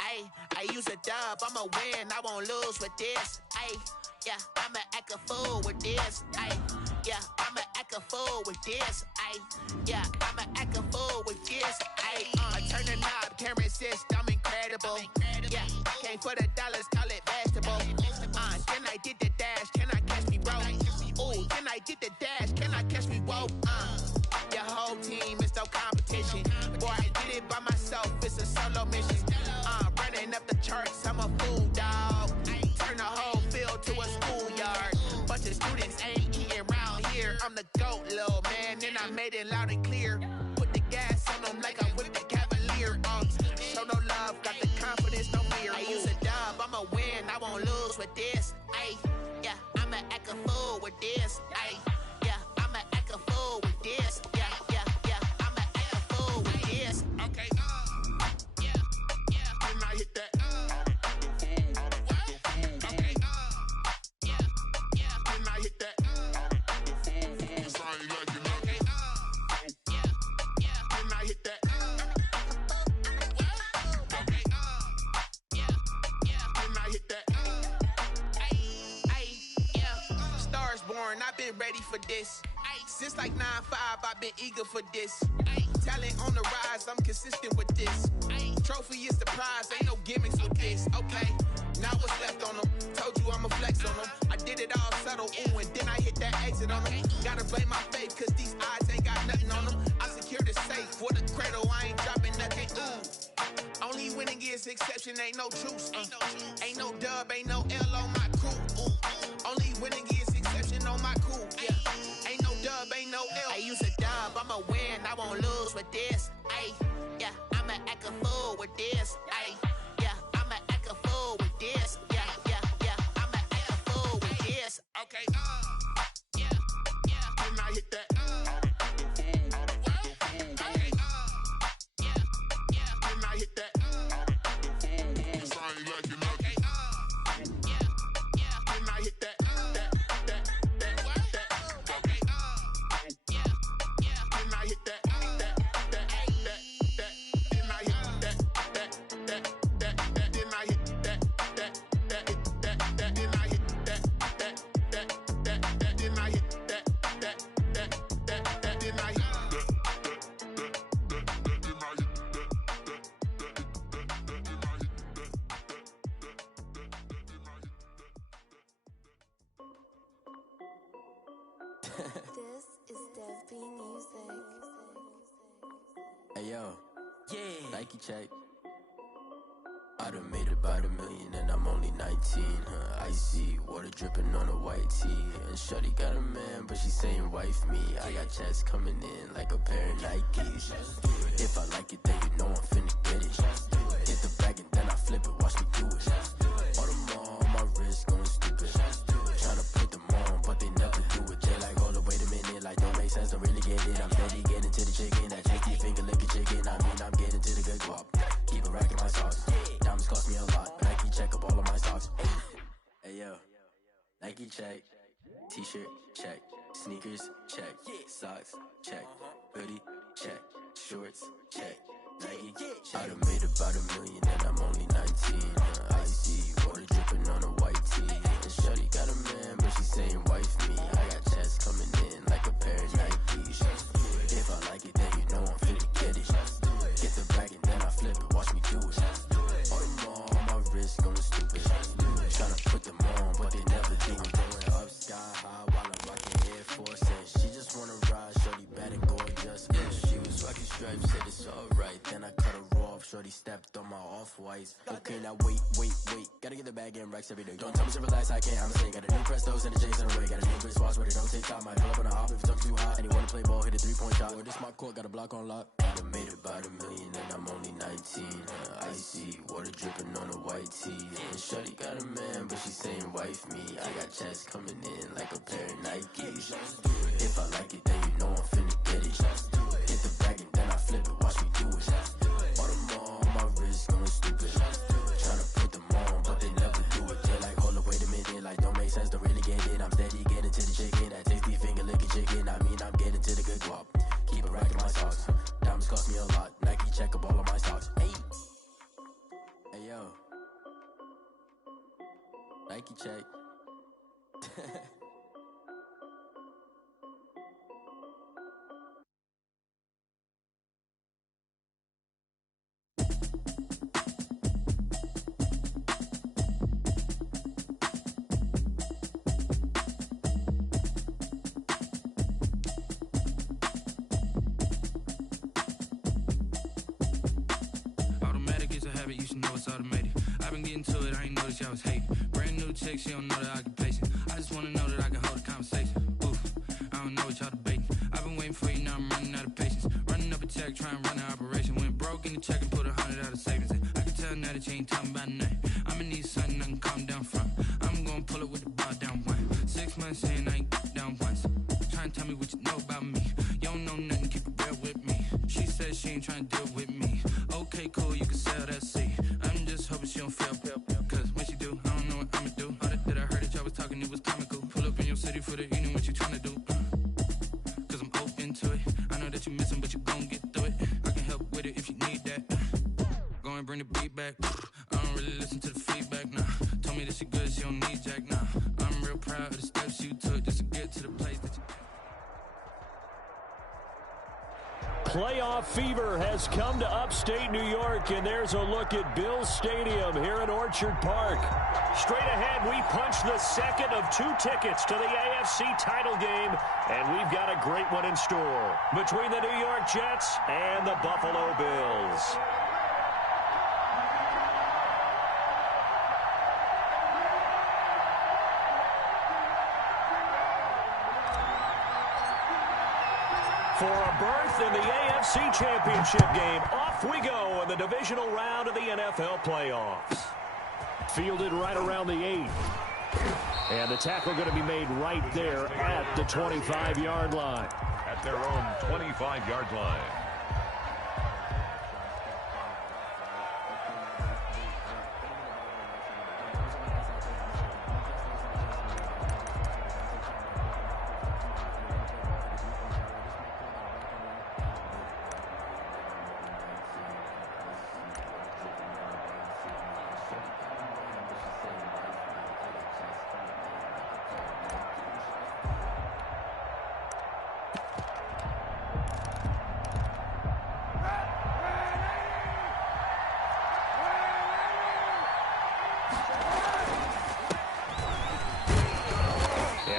ayy, I use a dub, I'ma win, I won't lose with this. Ayy, yeah, I'ma act a fool with this. Ayy, yeah, I'ma act a fool with this. Ayy, yeah, I'ma act a fool with this. Ayy, turn the knob, camera assist, I'm incredible. Yeah, came for the dollars, call it vegetable. Then I did the dash, can I catch me, bro? Ooh, then I did the dash, can I catch me, whoa? Your whole team is no competition. Boy, I did it by myself, it's a solo mission. Running up the charts, I'm a fool, dog. Turn the whole field to a schoolyard. Bunch of students ain't eating round here. I'm the GOAT, little man, and I made it loud and clear. Put the gas on them like I whipped the Cavalier. Show no love, got the confidence, no fear. I use a dub, I'ma win, I won't lose with this. Ayy, yeah, I'ma act a fool with this. Ayy, yeah, I'ma act a fool with this. Yeah, yeah, yeah, I'ma act a fool with this. Okay, yeah, yeah, when I hit that. Okay, yeah, yeah, when I hit that. Cause I ain't like it. Okay, yeah, yeah, when I hit that. Okay, yeah, yeah, when I hit that. Stars born, I've been ready for this. Since like 9-5, I've been eager for this. Talent on the rise, I'm consistent with this. Trophy is the prize, ain't no gimmicks with this. Okay, now what's left on them? Told you I'ma flex on them. I did it all subtle, ooh, and then I hit that exit on them. Gotta blame my faith, cause these odds ain't got nothing on them. I secure the safe for the cradle, I ain't dropping nothing, ooh. Only winning is exception, ain't no truce. Ain't no dub, ain't no L on my crew. Only winning is exception on my cool. Yeah, ain't no dub, ain't no L. I use a dub, I'ma win, I won't lose with this. Ayy, yeah, I'ma act a fool with this. Ayy, yeah, I'ma act a fool with this. Yeah, yeah, yeah, I'ma act a fool with this. Okay, yeah, yeah, when I hit that. Okay, yeah, yeah, when I hit that. Cause I ain't like it. Okay, yeah, yeah, when I hit that. This is Dev B Music. Hey yo, yeah, Nike check. I done made about $1 million and I'm only 19. Icy water dripping on a white tee. And shorty got a man, but she saying wife me. I got checks coming in like a pair of Nikes. If I like it, then you know I'm finna get it. Hit the bag and then I flip it, watch me do it. All them on my wrist going stupid. Tryna put them on, but they never do it. They like, hold up, wait a minute, like don't make sense, don't really get it. I'm steady getting to the chicken, that tasty finger licking chicken. I mean, I'm getting to the good guap. Keep a rack in my sauce. Diamonds cost me a lot, Nike check up all of my stocks. Hey yo, Nike check, t-shirt check, sneakers check, socks check, hoodie check, shorts check, Nike check. I done made about $1 million and I'm only 19. Icy water dripping on a white tee. And shorty got a man, but she saying wife me. I got checks coming in like a pair of Nikes. If I like it, then you know I'm finna get it. Get the bag and then I flip it, watch me do it. All them on my wrist going stupid. Tryna put them on, but they never do it. Going up sky high while I'm rocking Air Force. And she just wanna ride, shorty bad and gorgeous. She was rocking stripes, said it's alright. Then I cut her off, shorty stepped on my off-whites. Okay, now wait. Gotta get the bag and racks every day. Don't tell me to relax, I can't, I'm saying. Got a new Prestos and a J's in the way. Got a new Chris Foss, but it don't take time. Might pull up on a hop if it's up too hot. And he wanna play ball, hit a 3-point shot. Or this my court, got a block on lock. I done made about $1 million and I'm only 19. Icy water dripping on a white tee. And shorty got a man, but she saying wife me. I got checks coming in like a pair of Nikes. If I like it, then you know I'm finna get it. Hit the bag and then I flip it, watch me do it. All them on my wrist going stupid. Tryna put them on, but they never do it. They like, hold up, wait a minute, like don't make sense, don't really get it. I'm steady getting to the chicken, that tasty finger licking chicken. I mean, I'm getting to the good guap. Keep a rack in my socks. Diamonds cost me a lot. Nike check up all of my stocks. Hey. Nike check. She don't know the occupation. I just wanna know that I can hold a conversation. Oof, I don't know what y'all debating. I've been waiting for you, now I'm running out of patience. Running up a check, trying to run an operation. Went broke in the check and put 100 out of savings in. I can tell now that you ain't talking about nothing. I'ma need something I can calm down from. I'm gonna pull it with the bar down one. 6 months in, I ain't down once. Trying to tell me what you know about me. You don't know nothing, keep it real with me. She says she ain't trying to deal with me. Okay, cool, you can sell that seat. I'm just hoping she don't feel cause when she do, I don't know what I'ma do. That I heard that y'all was talking, it was comical. Pull up in your city for the evening, what you tryna do? Cause I'm open to it. I know that you missing, but you gon' get through it. I can help with it if you need that. Go and bring the beat back. I don't really listen to the feedback, nah. Told me that she good, she don't need jack, nah. I'm real proud of the steps you took just to get to the place that you... Playoff fever has come to upstate New York, and there's a look at Bills Stadium here in Orchard Park. Straight ahead, we punch the second of 2 tickets to the AFC title game, and we've got a great one in store between the New York Jets and the Buffalo Bills. For a berth in the AFC Championship game, off we go in the divisional round of the NFL playoffs. Fielded right around the 8. And the tackle going to be made right there at the 25-yard line. At their own 25-yard line.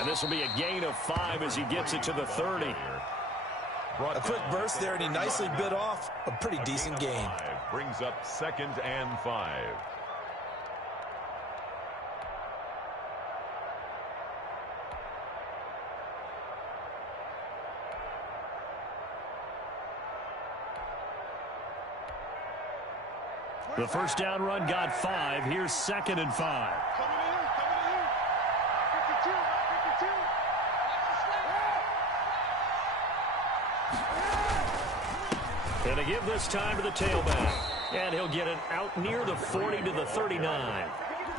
This will be a gain of 5 as he gets it to the 30. A quick burst there, and he nicely bit off a pretty decent gain. Brings up 2nd and 5. The first down run got 5. Here's 2nd and 5. And to give this time to the tailback. And he'll get it out near the 40 to the 39.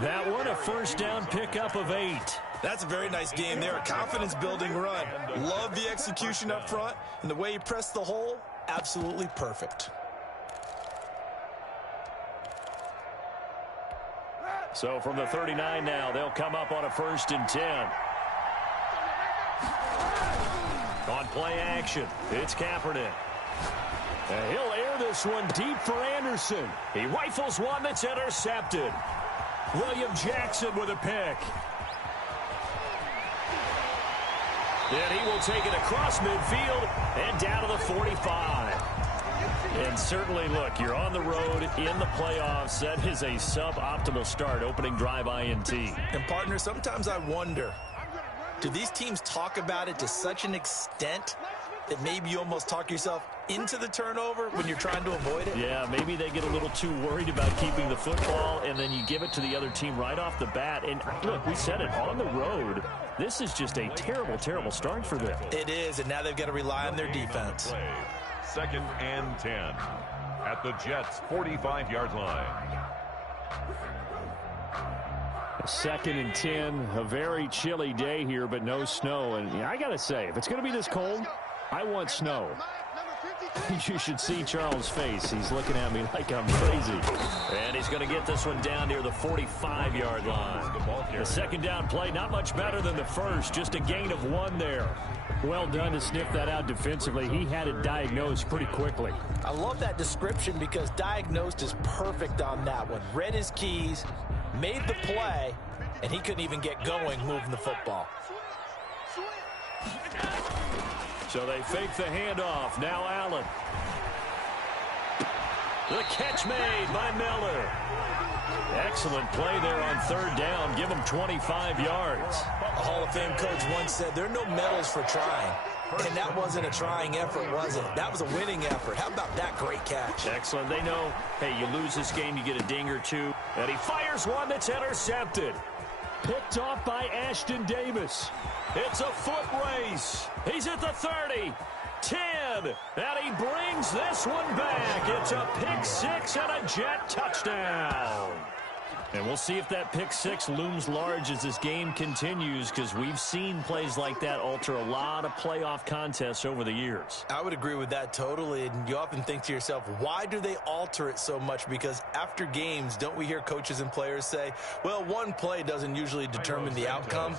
That one a first down pickup of 8. That's a very nice game there. A confidence-building run. Love the execution up front. And the way he pressed the hole, absolutely perfect. So from the 39 now, they'll come up on a 1st and 10. On play action, it's Kaepernick. And he'll air this one deep for Anderson. He rifles one that's intercepted. William Jackson with a pick. And he will take it across midfield and down to the 45. And certainly, look, you're on the road in the playoffs. That is a suboptimal start, opening drive INT. And, partner, sometimes I wonder, do these teams talk about it to such an extent that maybe you almost talk yourself into the turnover when you're trying to avoid it? Yeah, maybe they get a little too worried about keeping the football, and then you give it to the other team right off the bat. And, look, we said it, on the road, this is just a terrible, terrible start for them. It is, and now they've got to rely on their defense. 2nd and 10 at the Jets' 45-yard line. 2nd and 10, a very chilly day here, but no snow. And I got to say, if it's going to be this cold, I want snow. You should see Charles' face. He's looking at me like I'm crazy. And he's going to get this one down near the 45-yard line. The second down play, not much better than the first. Just a gain of 1 there. Well done to sniff that out defensively. He had it diagnosed pretty quickly. I love that description because diagnosed is perfect on that one. Read his keys, made the play, and he couldn't even get going moving the football. So they fake the handoff. Now Allen. The catch made by Miller. Excellent play there on third down. Give him 25 yards. A Hall of Fame coach once said there are no medals for trying. And that wasn't a trying effort, was it? That was a winning effort. How about that great catch? Excellent. They know, hey, you lose this game, you get a ding or two. And he fires one that's intercepted. Picked off by Ashton Davis. It's a foot race. He's at the 30, 10, and he brings this one back. It's a pick six and a Jet touchdown. And we'll see if that pick six looms large as this game continues, because we've seen plays like that alter a lot of playoff contests over the years. I would agree with that totally. And you often think to yourself, why do they alter it so much? Because after games, don't we hear coaches and players say, well, one play doesn't usually determine the outcome.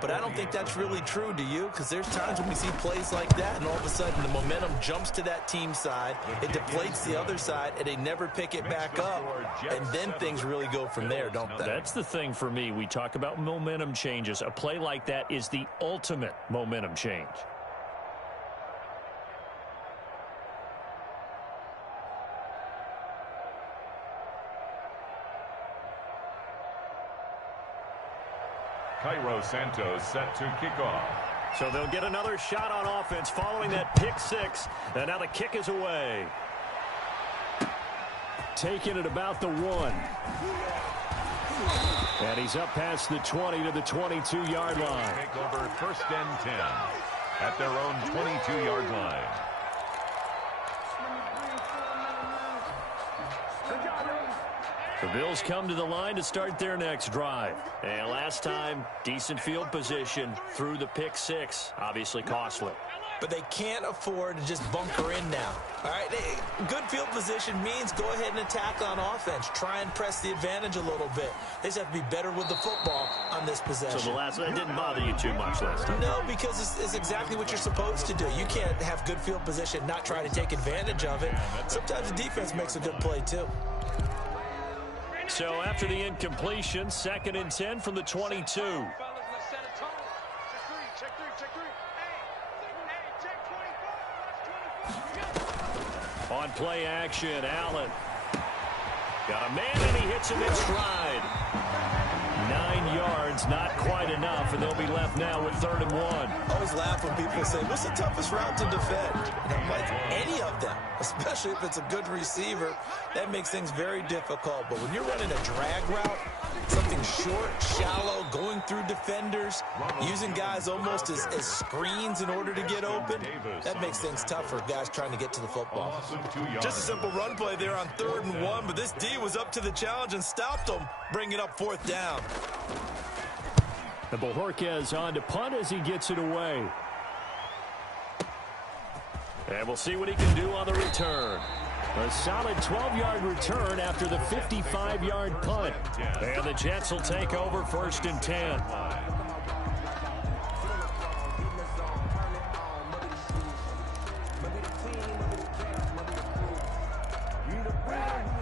But I don't think that's really true, do you? Because there's times when we see plays like that, and all of a sudden the momentum jumps to that team side, it deflates the other side, and they never pick it back up. And then things really go from there, don't they? That's the thing for me. We talk about momentum changes. A play like that is the ultimate momentum change. Cairo Santos set to kick off. So they'll get another shot on offense following that pick six. And now the kick is away. Taking it about the 1. And he's up past the 20 to the 22-yard line. Take over first and 10 at their own 22-yard line. The Bills come to the line to start their next drive. And last time, decent field position through the pick six. Obviously costly. But they can't afford to just bunker in now. All right, good field position means go ahead and attack on offense. Try and press the advantage a little bit. They just have to be better with the football on this possession. So that didn't bother you too much last time? No, because it's exactly what you're supposed to do. You can't have good field position, not try to take advantage of it. Sometimes the defense makes a good play, too. So after the incompletion, 2nd and 10 from the 22. On play action, Allen. Got a man, and he hits him in stride. 9 yards, not quite enough, and they'll be left now with 3rd and 1. I always laugh when people say, what's the toughest route to defend? And I'm like, any of them, especially if it's a good receiver. That makes things very difficult. But when you're running a drag route, something short, shallow, going through defenders, using guys almost as screens in order to get open, that makes things tough for guys trying to get to the football. Just a simple run play there on 3rd and 1, but this D was up to the challenge and stopped them, bringing up 4th down. And Bojorquez on to punt as he gets it away. And we'll see what he can do on the return. A solid 12-yard return after the 55-yard punt. And the Jets will take over 1st and 10.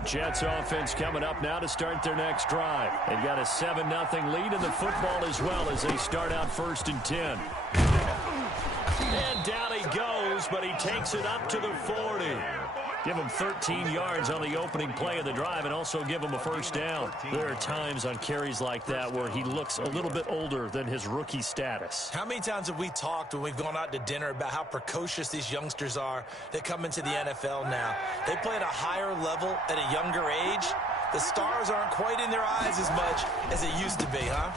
Jets offense coming up now to start their next drive. They've got a 7-0 lead in the football as well as they start out 1st and 10. And down he goes, but he takes it up to the 40. Give him 13 yards on the opening play of the drive and also give him a 1st down. There are times on carries like that where he looks a little bit older than his rookie status. How many times have we talked when we've gone out to dinner about how precocious these youngsters are that come into the NFL now? They play at a higher level at a younger age. The stars aren't quite in their eyes as much as it used to be, huh?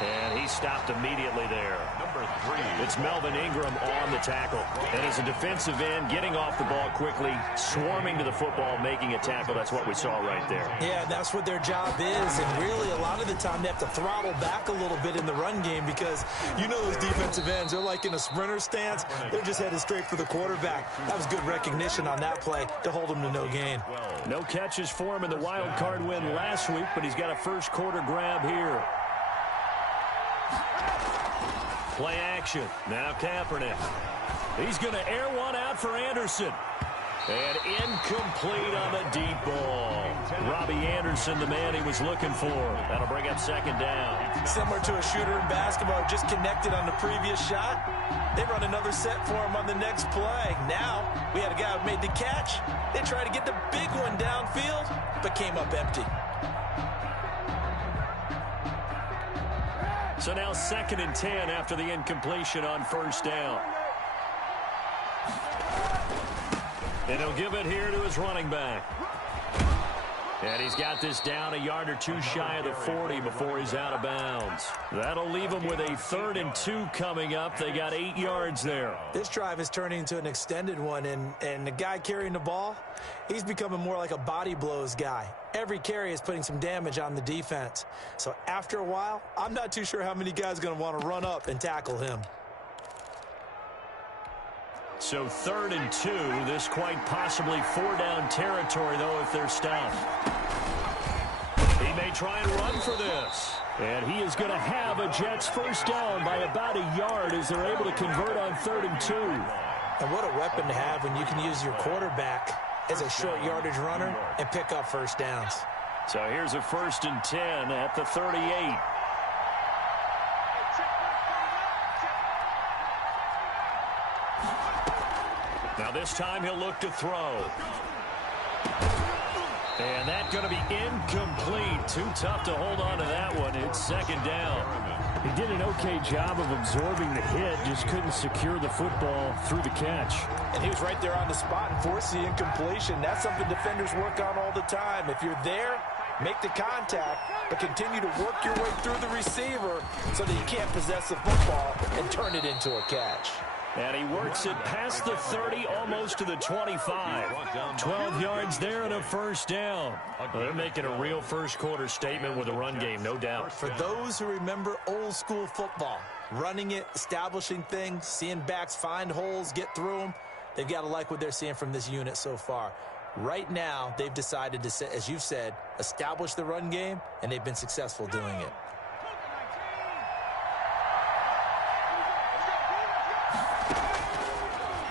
And he stopped immediately there. Number 3. It's Melvin Ingram on the tackle. And as a defensive end, getting off the ball quickly, swarming to the football, making a tackle. That's what we saw right there. Yeah, that's what their job is. And really, a lot of the time, they have to throttle back a little bit in the run game because you know those defensive ends, they're like in a sprinter stance. They're just headed straight for the quarterback. That was good recognition on that play to hold him to no gain. No catches for him in the wild card win last week, but he's got a first quarter grab here. Play action. Now Kaepernick. He's going to air one out for Anderson. And incomplete on the deep ball. Robbie Anderson, the man he was looking for. That'll bring up second down. Similar to a shooter in basketball, just connected on the previous shot. They run another set for him on the next play. Now, we had a guy who made the catch. They tried to get the big one downfield, but came up empty. So now 2nd and 10 after the incompletion on first down. And he'll give it here to his running back. And he's got this down a yard or two shy of the 40 before he's out of bounds. That'll leave him with a 3rd and 2 coming up. They got 8 yards there. This drive is turning into an extended one, and the guy carrying the ball, he's becoming more like a body blows guy. Every carry is putting some damage on the defense. So after a while, I'm not too sure how many guys are going to want to run up and tackle him. So 3rd and 2, this quite possibly 4-down territory, though, if they're stopped. He may try and run for this. And he is going to have a Jets first down by about a yard as they're able to convert on 3rd and 2. And what a weapon to have when you can use your quarterback as a short yardage runner and pick up first downs. So here's a 1st and 10 at the 38. Now this time he'll look to throw. And that's going to be incomplete. Too tough to hold on to that one. It's 2nd down. He did an okay job of absorbing the hit, just couldn't secure the football through the catch. And he was right there on the spot and forced the incompletion. That's something defenders work on all the time. If you're there, make the contact, but continue to work your way through the receiver so that you can't possess the football and turn it into a catch. And he works it past the 30, almost to the 25. 12 yards there and a first down. Well, they're making a real first quarter statement with a run game, no doubt. For those who remember old school football, running it, establishing things, seeing backs find holes, get through them, they've got to like what they're seeing from this unit so far. Right now, they've decided to, as you've said, establish the run game, and they've been successful doing it.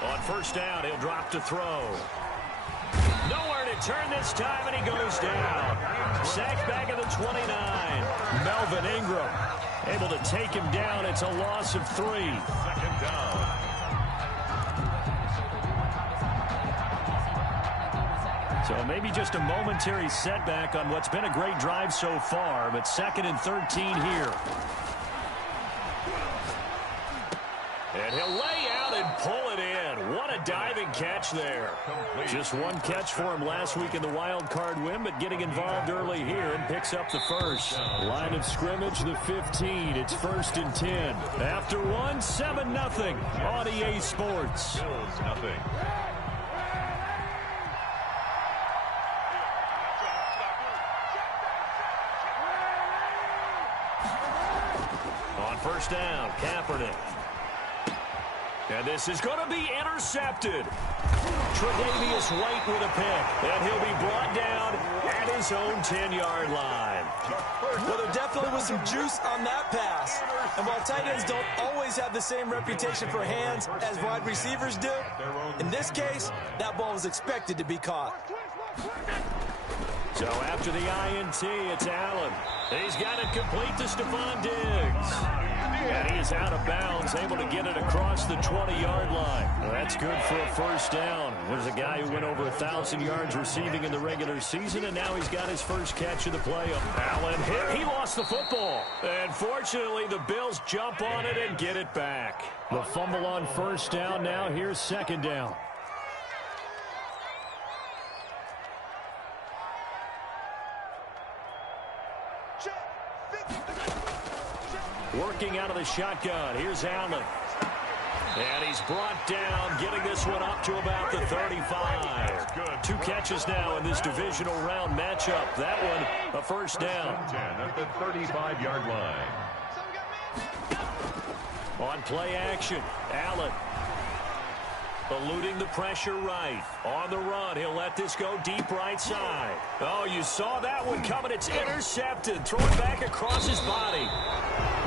On first down, he'll drop to throw. Nowhere to turn this time, and he goes down. Sacked back at the 29. Melvin Ingram able to take him down. It's a loss of 3. 2nd down. So maybe just a momentary setback on what's been a great drive so far, but 2nd and 13 here. And he'll lay out and pull it in. What a diving catch there. Just one catch for him last week in the wild card win, but getting involved early here and picks up the first. Line of scrimmage, the 15. It's 1st and 10. After one, 7-0 on EA Sports. Bills nothing. On first down, Kaepernick. And this is going to be intercepted. Tre'Davious White with a pick. And he'll be brought down at his own 10-yard line. Well, there definitely was some juice on that pass. And while tight ends don't always have the same reputation for hands as wide receivers do, in this case, that ball was expected to be caught. So after the INT, it's Allen. He's got it complete to Stephon Diggs. And he is out of bounds, able to get it across the 20-yard line. Well, that's good for a first down. There's a guy who went over 1,000 yards receiving in the regular season, and now he's got his first catch of the play. Allen hit. He lost the football. And fortunately, the Bills jump on it and get it back. The fumble on first down. Now here's 2nd down. Working out of the shotgun. Here's Allen. And he's brought down, getting this one up to about the 35. 2 catches now in this divisional round matchup. That one, a first down. 10 at the 35-yard line. On play action, Allen. Eluding the pressure right. On the run, he'll let this go deep right side. Oh, you saw that one coming. It's intercepted. Throw it back across his body.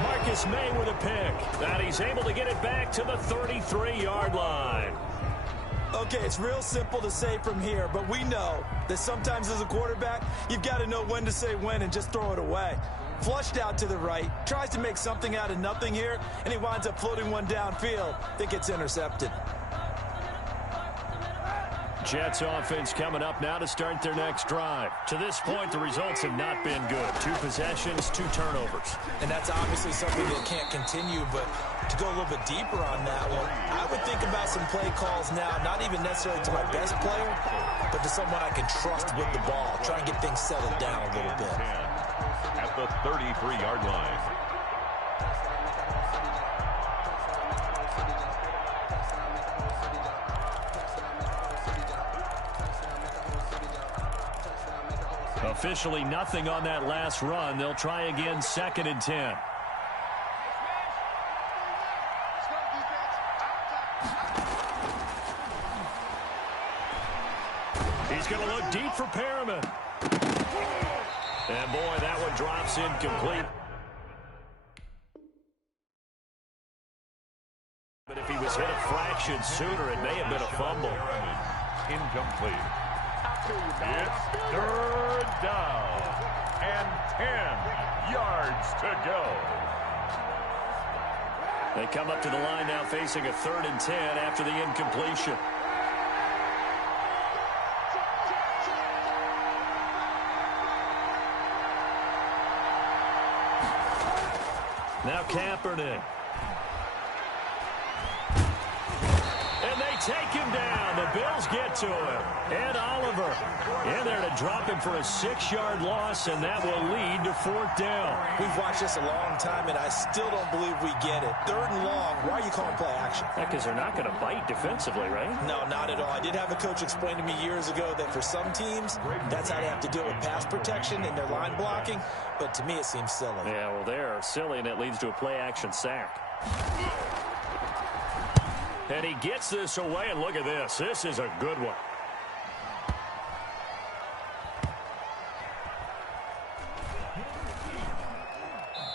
Marcus May with a pick. And he's able to get it back to the 33-yard line. Okay, it's real simple to say from here, but we know that sometimes as a quarterback, you've got to know when to say when and just throw it away. Flushed out to the right, tries to make something out of nothing here, and he winds up floating one downfield that gets intercepted. Jets offense coming up now to start their next drive. To this point, the results have not been good. 2 possessions, 2 turnovers. And that's obviously something that can't continue, but to go a little bit deeper on that one, I would think about some play calls now, not even necessarily to my best player, but to someone I can trust with the ball. Try and get things settled down a little bit. At the 33-yard line. Officially nothing on that last run. They'll try again, 2nd and 10. He's going to look deep for Perriman. And boy, that one drops incomplete. But if he was hit a fraction sooner, it may have been a fumble. Incomplete. It's 3rd down and 10 yards to go. They come up to the line now facing a 3rd and 10 after the incompletion. Now Kaepernick. And they take him down. The Bills get to him. Ed Oliver in there to drop him for a 6-yard loss, and that will lead to 4th down. We've watched this a long time, and I still don't believe we get it. 3rd and long, why are you calling play action? Because they're not going to bite defensively, right? No, not at all. I did have a coach explain to me years ago that for some teams, that's how they have to deal with pass protection and their line blocking, but to me it seems silly. Yeah, well, they're silly, and it leads to a play action sack. And he gets this away, and look at this. This is a good one.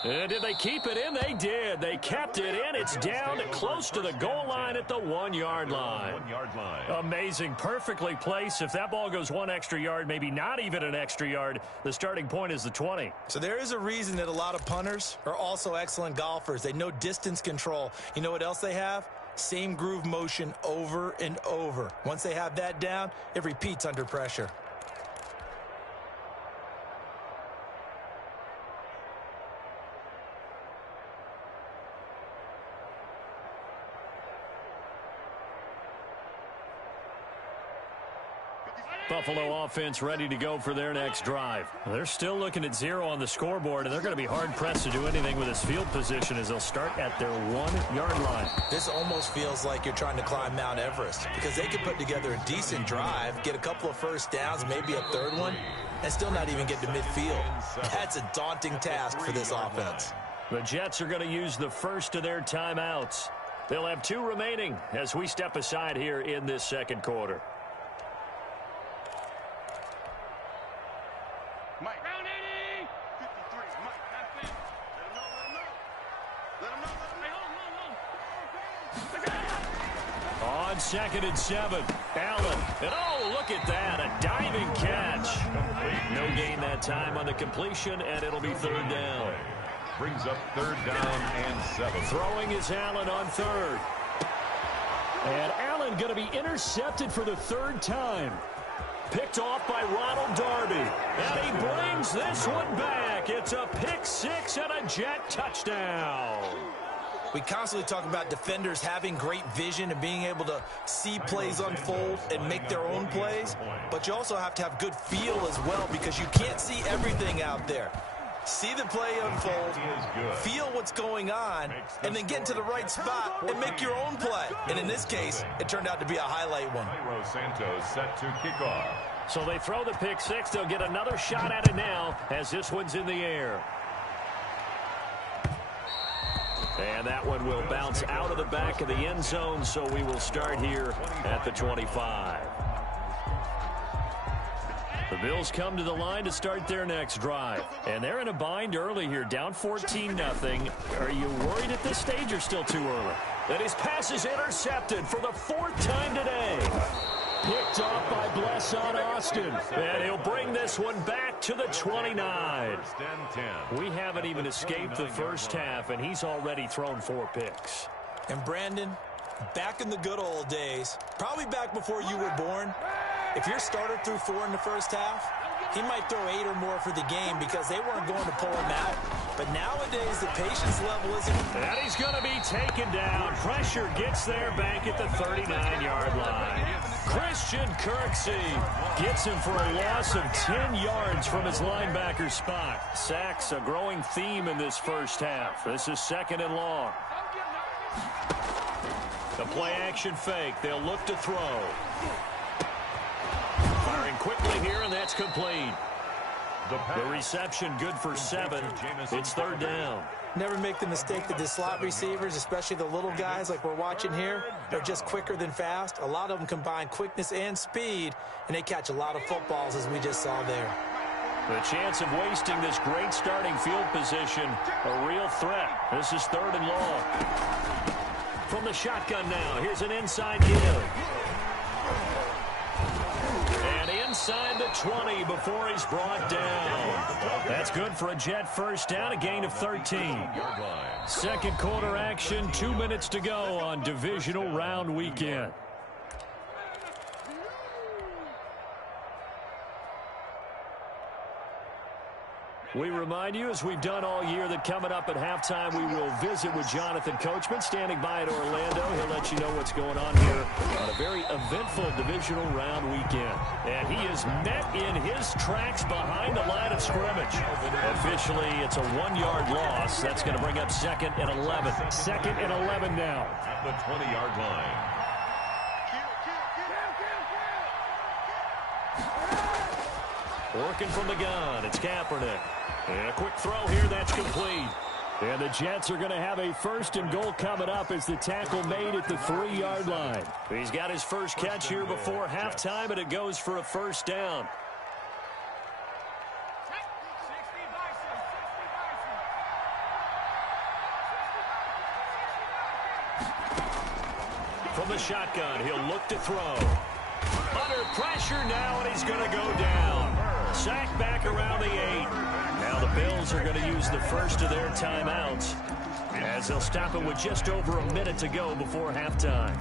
And did they keep it in? They did. They kept it in. It's down close to the goal line at the 1-yard line. 1-yard line. Amazing. Perfectly placed. If that ball goes 1 extra yard, maybe not even an extra yard, the starting point is the 20. So there is a reason that a lot of punters are also excellent golfers. They know distance control. You know what else they have? Same groove motion over and over. Once they have that down, it repeats under pressure. Buffalo offense ready to go for their next drive. They're still looking at 0 on the scoreboard, and they're going to be hard-pressed to do anything with this field position as they'll start at their 1-yard line. This almost feels like you're trying to climb Mount Everest because they could put together a decent drive, get a couple of first downs, maybe a 3rd one, and still not even get to midfield. That's a daunting task for this offense. The Jets are going to use the first of their timeouts. They'll have 2 remaining as we step aside here in this 2nd quarter. Mike. Round 80. 53. Mike. Let him know. On 2nd and 7, Allen. And oh, look at that. A diving catch. No gain that time on the completion, and it'll be 3rd down. Brings up 3rd down and 7. Throwing is Allen on 3rd. And Allen going to be intercepted for the 3rd time. Picked off by Ronald Darby. And he brings this one back. It's a pick 6 and a Jet touchdown. We constantly talk about defenders having great vision and being able to see plays unfold and make their own plays. But you also have to have good feel as well because you can't see everything out there. See the play unfold, feel what's going on, and then get to the right spot and make your own play. And in this case, it turned out to be a highlight one. Cairo Santos set to kick off. So they throw the pick six. They'll get another shot at it now as this one's in the air. And that one will bounce out of the back of the end zone, so we will start here at the 25. The Bills come to the line to start their next drive. And they're in a bind early here, down 14-0. Are you worried at this stage or still too early? And his pass is intercepted for the fourth time today. Picked off by Bless on Austin. And he'll bring this one back to the 29. We haven't even escaped the first half, and he's already thrown 4 picks. And Brandon, back in the good old days, probably back before you were born, if your starter threw 4 in the first half, he might throw 8 or more for the game because they weren't going to pull him out. But nowadays, the patience level isn't. And he's going to be taken down. Pressure gets there back at the 39-yard line. Christian Kirksey gets him for a loss of 10 yards from his linebacker spot. Sacks a growing theme in this first half. This is 2nd and long. The play-action fake. They'll look to throw. Firing quickly here, and that's complete. The reception good for 7. It's 3rd down. Never make the mistake that the slot receivers, especially the little guys like we're watching here, are just quicker than fast. A lot of them combine quickness and speed, and they catch a lot of footballs, as we just saw there. The chance of wasting this great starting field position, a real threat. This is 3rd and long. From the shotgun now, here's an inside give. Inside the 20 before he's brought down. That's good for a Jet first down, a gain of 13. Second quarter action, 2 minutes to go on divisional round weekend. We remind you, as we've done all year, that coming up at halftime, we will visit with Jonathan Coachman, standing by at Orlando. He'll let you know what's going on here on a very eventful divisional round weekend. And he is met in his tracks behind the line of scrimmage. Officially, it's a 1-yard loss. That's going to bring up 2nd and 11. 2nd and 11 now. At the 20-yard line. Working from the gun, it's Kaepernick. And a quick throw here, that's complete. And the Jets are going to have a 1st and goal coming up as the tackle made at the 3-yard line. He's got his first catch here before halftime, and it goes for a 1st down. From the shotgun, he'll look to throw. Under pressure now, and he's going to go down. Sacked back around the 8. Now the Bills are going to use the first of their timeouts as they'll stop it with just over a minute to go before halftime.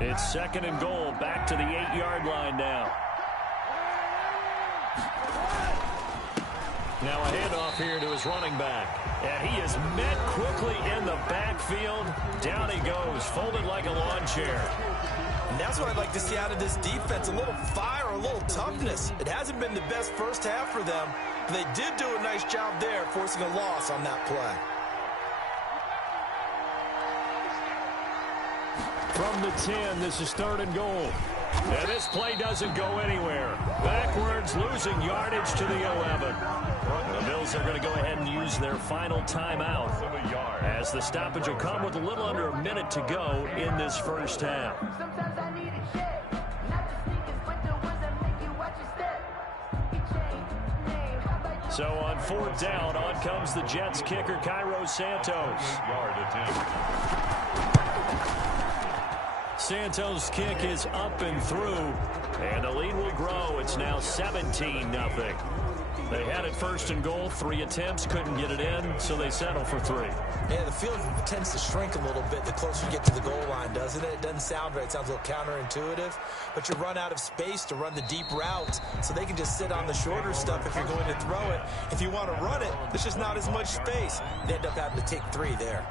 It's 2nd and goal, back to the 8-yard line now. Now a handoff here to his running back. And he is met quickly in the backfield. Down he goes, folded like a lawn chair. And that's what I'd like to see out of this defense, a little fire, a little toughness. It hasn't been the best first half for them, but they did do a nice job there, forcing a loss on that play. From the 10, this is 3rd and goal. And this play doesn't go anywhere. Backwards, losing yardage to the 11. The Bills are going to go ahead and use their final timeout as the stoppage will come with a little under a minute to go in this first half. So on 4th down, on comes the Jets kicker, Cairo Santos. Santos' kick is up and through, and the lead will grow. It's now 17-0. They had it 1st and goal, 3 attempts, couldn't get it in, so they settle for 3. Yeah, the field tends to shrink a little bit the closer you get to the goal line, doesn't it? It doesn't sound right. It sounds a little counterintuitive, but you run out of space to run the deep routes, so they can just sit on the shorter stuff if you're going to throw it. If you want to run it, there's just not as much space. They end up having to take 3 there.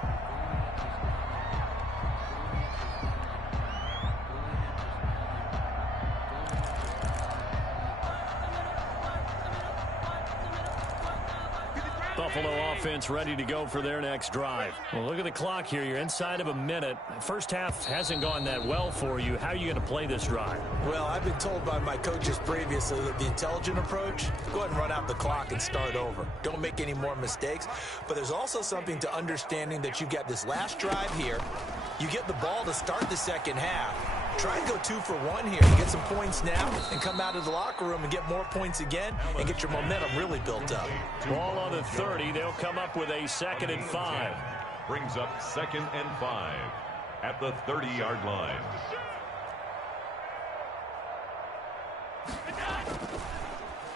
Buffalo offense ready to go for their next drive. Well, look at the clock here. You're inside of a minute. First half hasn't gone that well for you. How are you going to play this drive? Well, I've been told by my coaches previously that the intelligent approach, go ahead and run out the clock and start over. Don't make any more mistakes. But there's also something to understanding that you get this last drive here. You get the ball to start the second half. Try and go 2 for 1 here. Get some points now and come out of the locker room and get more points again and get your momentum really built up. Ball on the 30. They'll come up with a 2nd and 5. Brings up 2nd and 5 at the 30-yard line.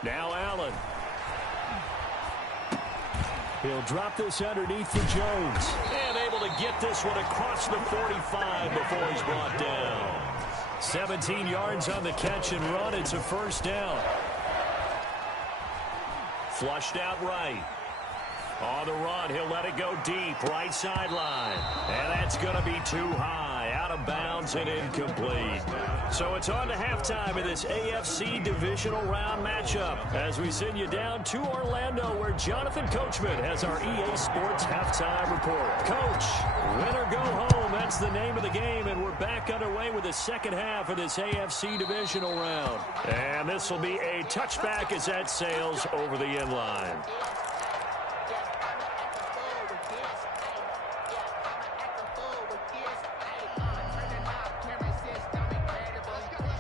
Now Allen. He'll drop this underneath for Jones. And able to get this one across the 45 before he's brought down. 17 yards on the catch and run. It's a first down. Flushed out right. On the run, he'll let it go deep. Right sideline. And that's going to be too high. Out of bounds and incomplete. So it's on to halftime in this AFC divisional round matchup as we send you down to Orlando where Jonathan Coachman has our EA Sports halftime report. Coach, win or go home, that's the name of the game, and we're back underway with the second half of this AFC divisional round. And this will be a touchback as that sails over the end line.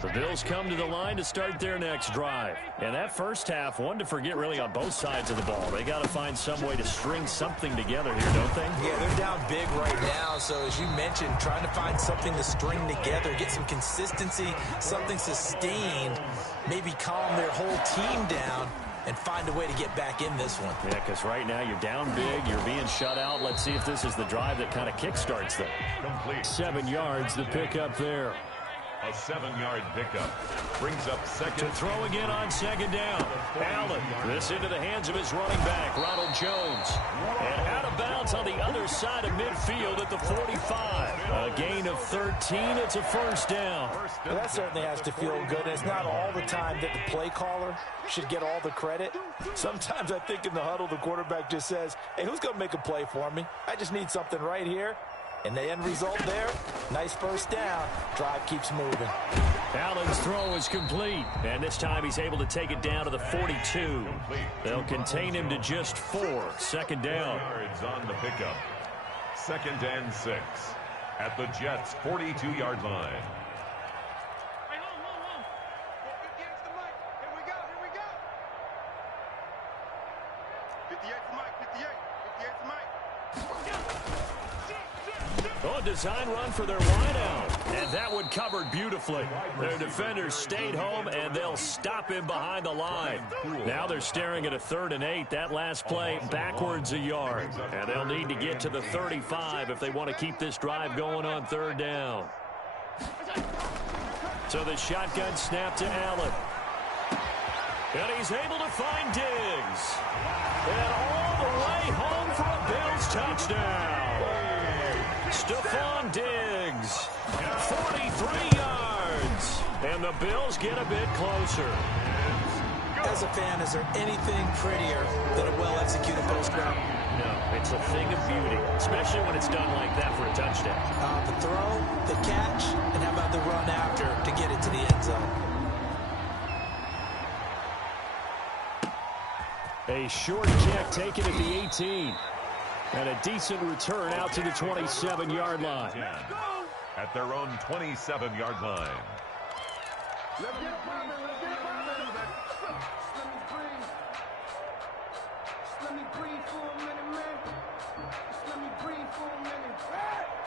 The Bills come to the line to start their next drive. And that first half, one to forget really on both sides of the ball. They got to find some way to string something together here, don't they? Yeah, they're down big right now. So as you mentioned, trying to find something to string together, get some consistency, something sustained, maybe calm their whole team down and find a way to get back in this one. Yeah, because right now you're down big, you're being shut out. Let's see if this is the drive that kind of kickstarts them. Complete. 7 yards, the pickup there. A 7-yard pickup. Brings up 2nd. To throw again on 2nd down. Allen, this into the hands of his running back, Ronald Jones. And out of bounds on the other side of midfield at the 45. A gain of 13. It's a first down. Well, that certainly has to feel good. It's not all the time that the play caller should get all the credit. Sometimes I think in the huddle, the quarterback just says, hey, who's going to make a play for me? I just need something right here. And the end result there, nice first down. Drive keeps moving. Allen's throw is complete. And this time he's able to take it down to the 42. They'll contain him to just 4. 2nd down. Yards on the pickup. 2nd and 6 at the Jets' 42-yard line. Oh, design run for their wideout. And that one covered beautifully. Their defenders stayed home, and they'll stop him behind the line. Now they're staring at a 3rd and 8. That last play backwards a yard. And they'll need to get to the 35 if they want to keep this drive going on 3rd down. So the shotgun snap to Allen. And he's able to find Diggs. And all the way home for a Bills touchdown. Stephon Diggs, 43 yards, and the Bills get a bit closer. As a fan, is there anything prettier than a well-executed post route? No, it's a thing of beauty, especially when it's done like that for a touchdown. The throw, the catch, and how about the run after to get it to the end zone? A short kick taken at the 18. And a decent return out to the 27-yard line. At their own 27-yard line.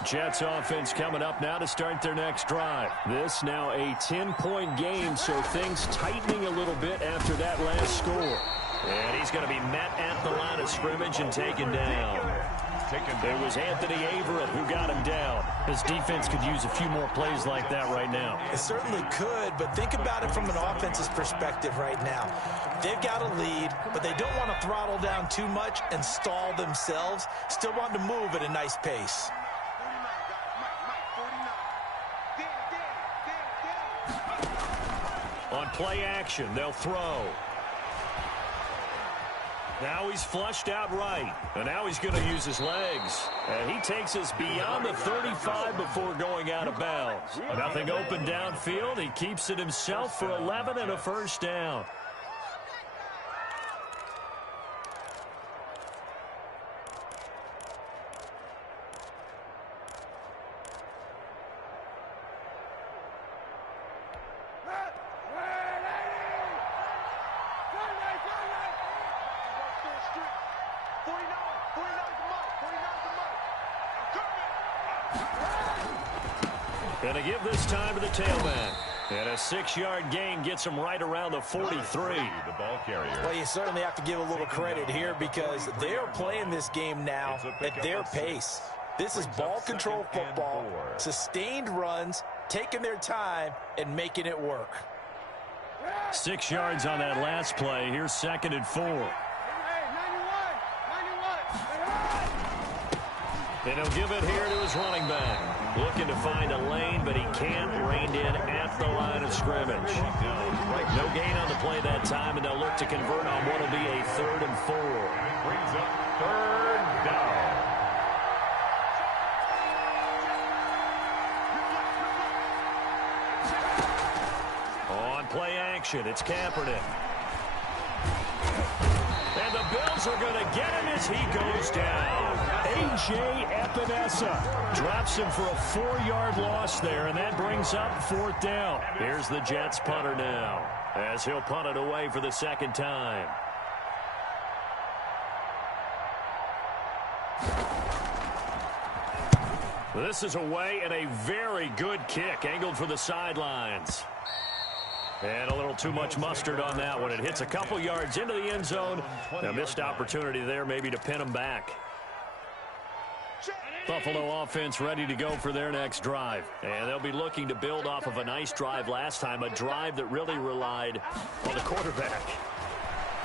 Jets offense coming up now to start their next drive. This now a 10-point game, so things tightening a little bit after that last score. And he's going to be met at the line of scrimmage and taken down. It was Anthony Averett who got him down. His defense could use a few more plays like that right now. It certainly could, but think about it from an offense's perspective right now. They've got a lead, but they don't want to throttle down too much and stall themselves. Still want to move at a nice pace. On play action, they'll throw. Now he's flushed out right, and now he's going to use his legs. And he takes us beyond the 35 before going out of bounds. Nothing open downfield. He keeps it himself for 11 and a first down. Going to give this time to the tailback. And a 6-yard gain gets him right around the 43. The ball carrier. Well, you certainly have to give a little credit here because they are playing this game now at their pace. This is ball control football, sustained runs, taking their time, and making it work. 6 yards on that last play. Here's 2nd and 4. And he'll give it here to his running back. Looking to find a lane, but he can't. Reined in at the line of scrimmage. No gain on the play that time, and they'll look to convert on what will be a 3rd and 4. Brings up 3rd down. On play action, it's Kaepernick. And the Bills are going to get him as he goes down. A.J. Epinesa drops him for a 4-yard loss there, and that brings up 4th down. Here's the Jets punter now, as he'll punt it away for the 2nd time. This is away, and a very good kick, angled for the sidelines. And a little too much mustard on that one. It hits a couple yards into the end zone. A missed opportunity there maybe to pin him back. Buffalo offense ready to go for their next drive. And they'll be looking to build off of a nice drive last time, a drive that really relied on the quarterback.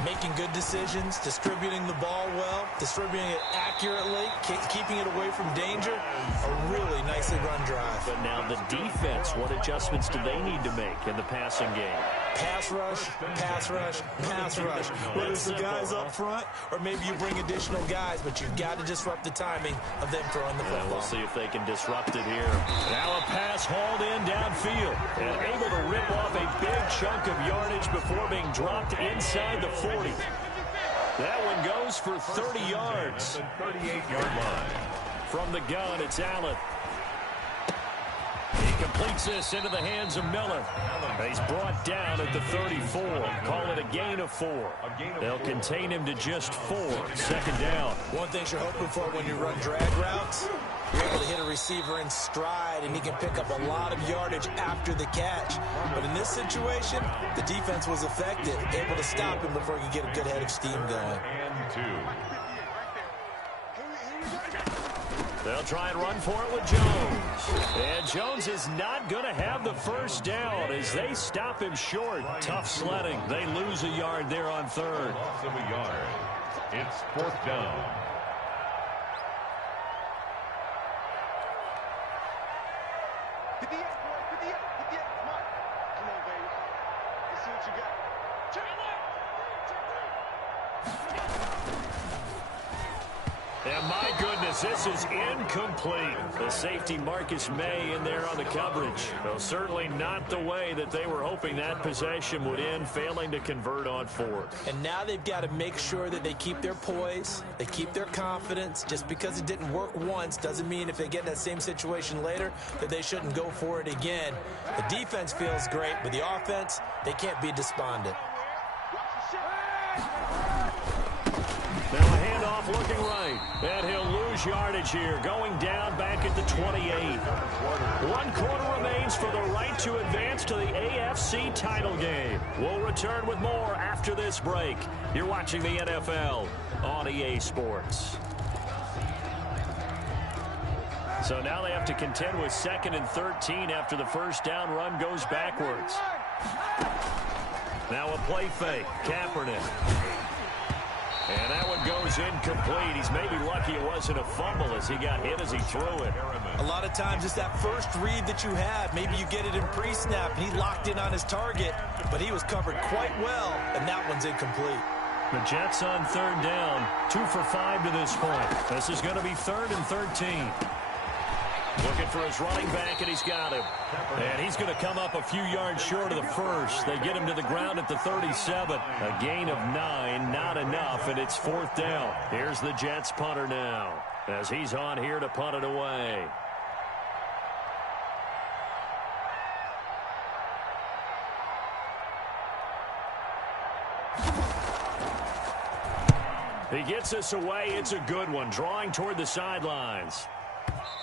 Making good decisions, distributing the ball well, distributing it accurately, keeping it away from danger. A really nicely run drive. But now the defense, what adjustments do they need to make in the passing game? Pass rush, pass rush, pass rush. Whether it's the guys up front or maybe you bring additional guys, but you've got to disrupt the timing of them throwing the football. We'll see if they can disrupt it here. Now a pass hauled in downfield and able to rip off a big chunk of yardage before being dropped inside the 40. That one goes for 30 yards. The 38-yard line. From the gun, it's Allen. He completes this into the hands of Miller. He's brought down at the 34. Call it a gain of 4. They'll contain him to just 4. 2nd down. One thing you're hoping for when you run drag routes, you're able to hit a receiver in stride, and he can pick up a lot of yardage after the catch. But in this situation, the defense was effective, able to stop him before he could get a good head of steam going. And 2. They'll try and run for it with Jones. And Jones is not going to have the first down as they stop him short. Tough sledding. They lose a yard there on 3rd. Loss of a yard. It's 4th down. And my goodness, this is incomplete. The safety Marcus May in there on the coverage. Well, certainly not the way that they were hoping that possession would end, failing to convert on 4th. And now they've got to make sure that they keep their poise, they keep their confidence. Just because it didn't work once doesn't mean if they get in that same situation later that they shouldn't go for it again. The defense feels great, but the offense, they can't be despondent. Now a handoff looking right. And he'll lose yardage here, going down back at the 28. 1 quarter remains for the right to advance to the AFC title game. We'll return with more after this break. You're watching the NFL on EA Sports. So now they have to contend with 2nd and 13 after the first down run goes backwards. Now a play fake. Kaepernick. And that one goes incomplete. He's maybe lucky it wasn't a fumble as he got hit as he threw it. A lot of times it's that first read that you have. Maybe you get it in pre-snap, and he locked in on his target, but he was covered quite well, and that one's incomplete. The Jets on third down. 2 for 5 to this point. This is going to be 3rd and 13. Looking for his running back, and he's got him. And he's going to come up a few yards short of the first. They get him to the ground at the 37. A gain of 9, not enough, and it's 4th down. Here's the Jets punter now, as he's on here to punt it away. He gets us away. It's a good one, drawing toward the sidelines.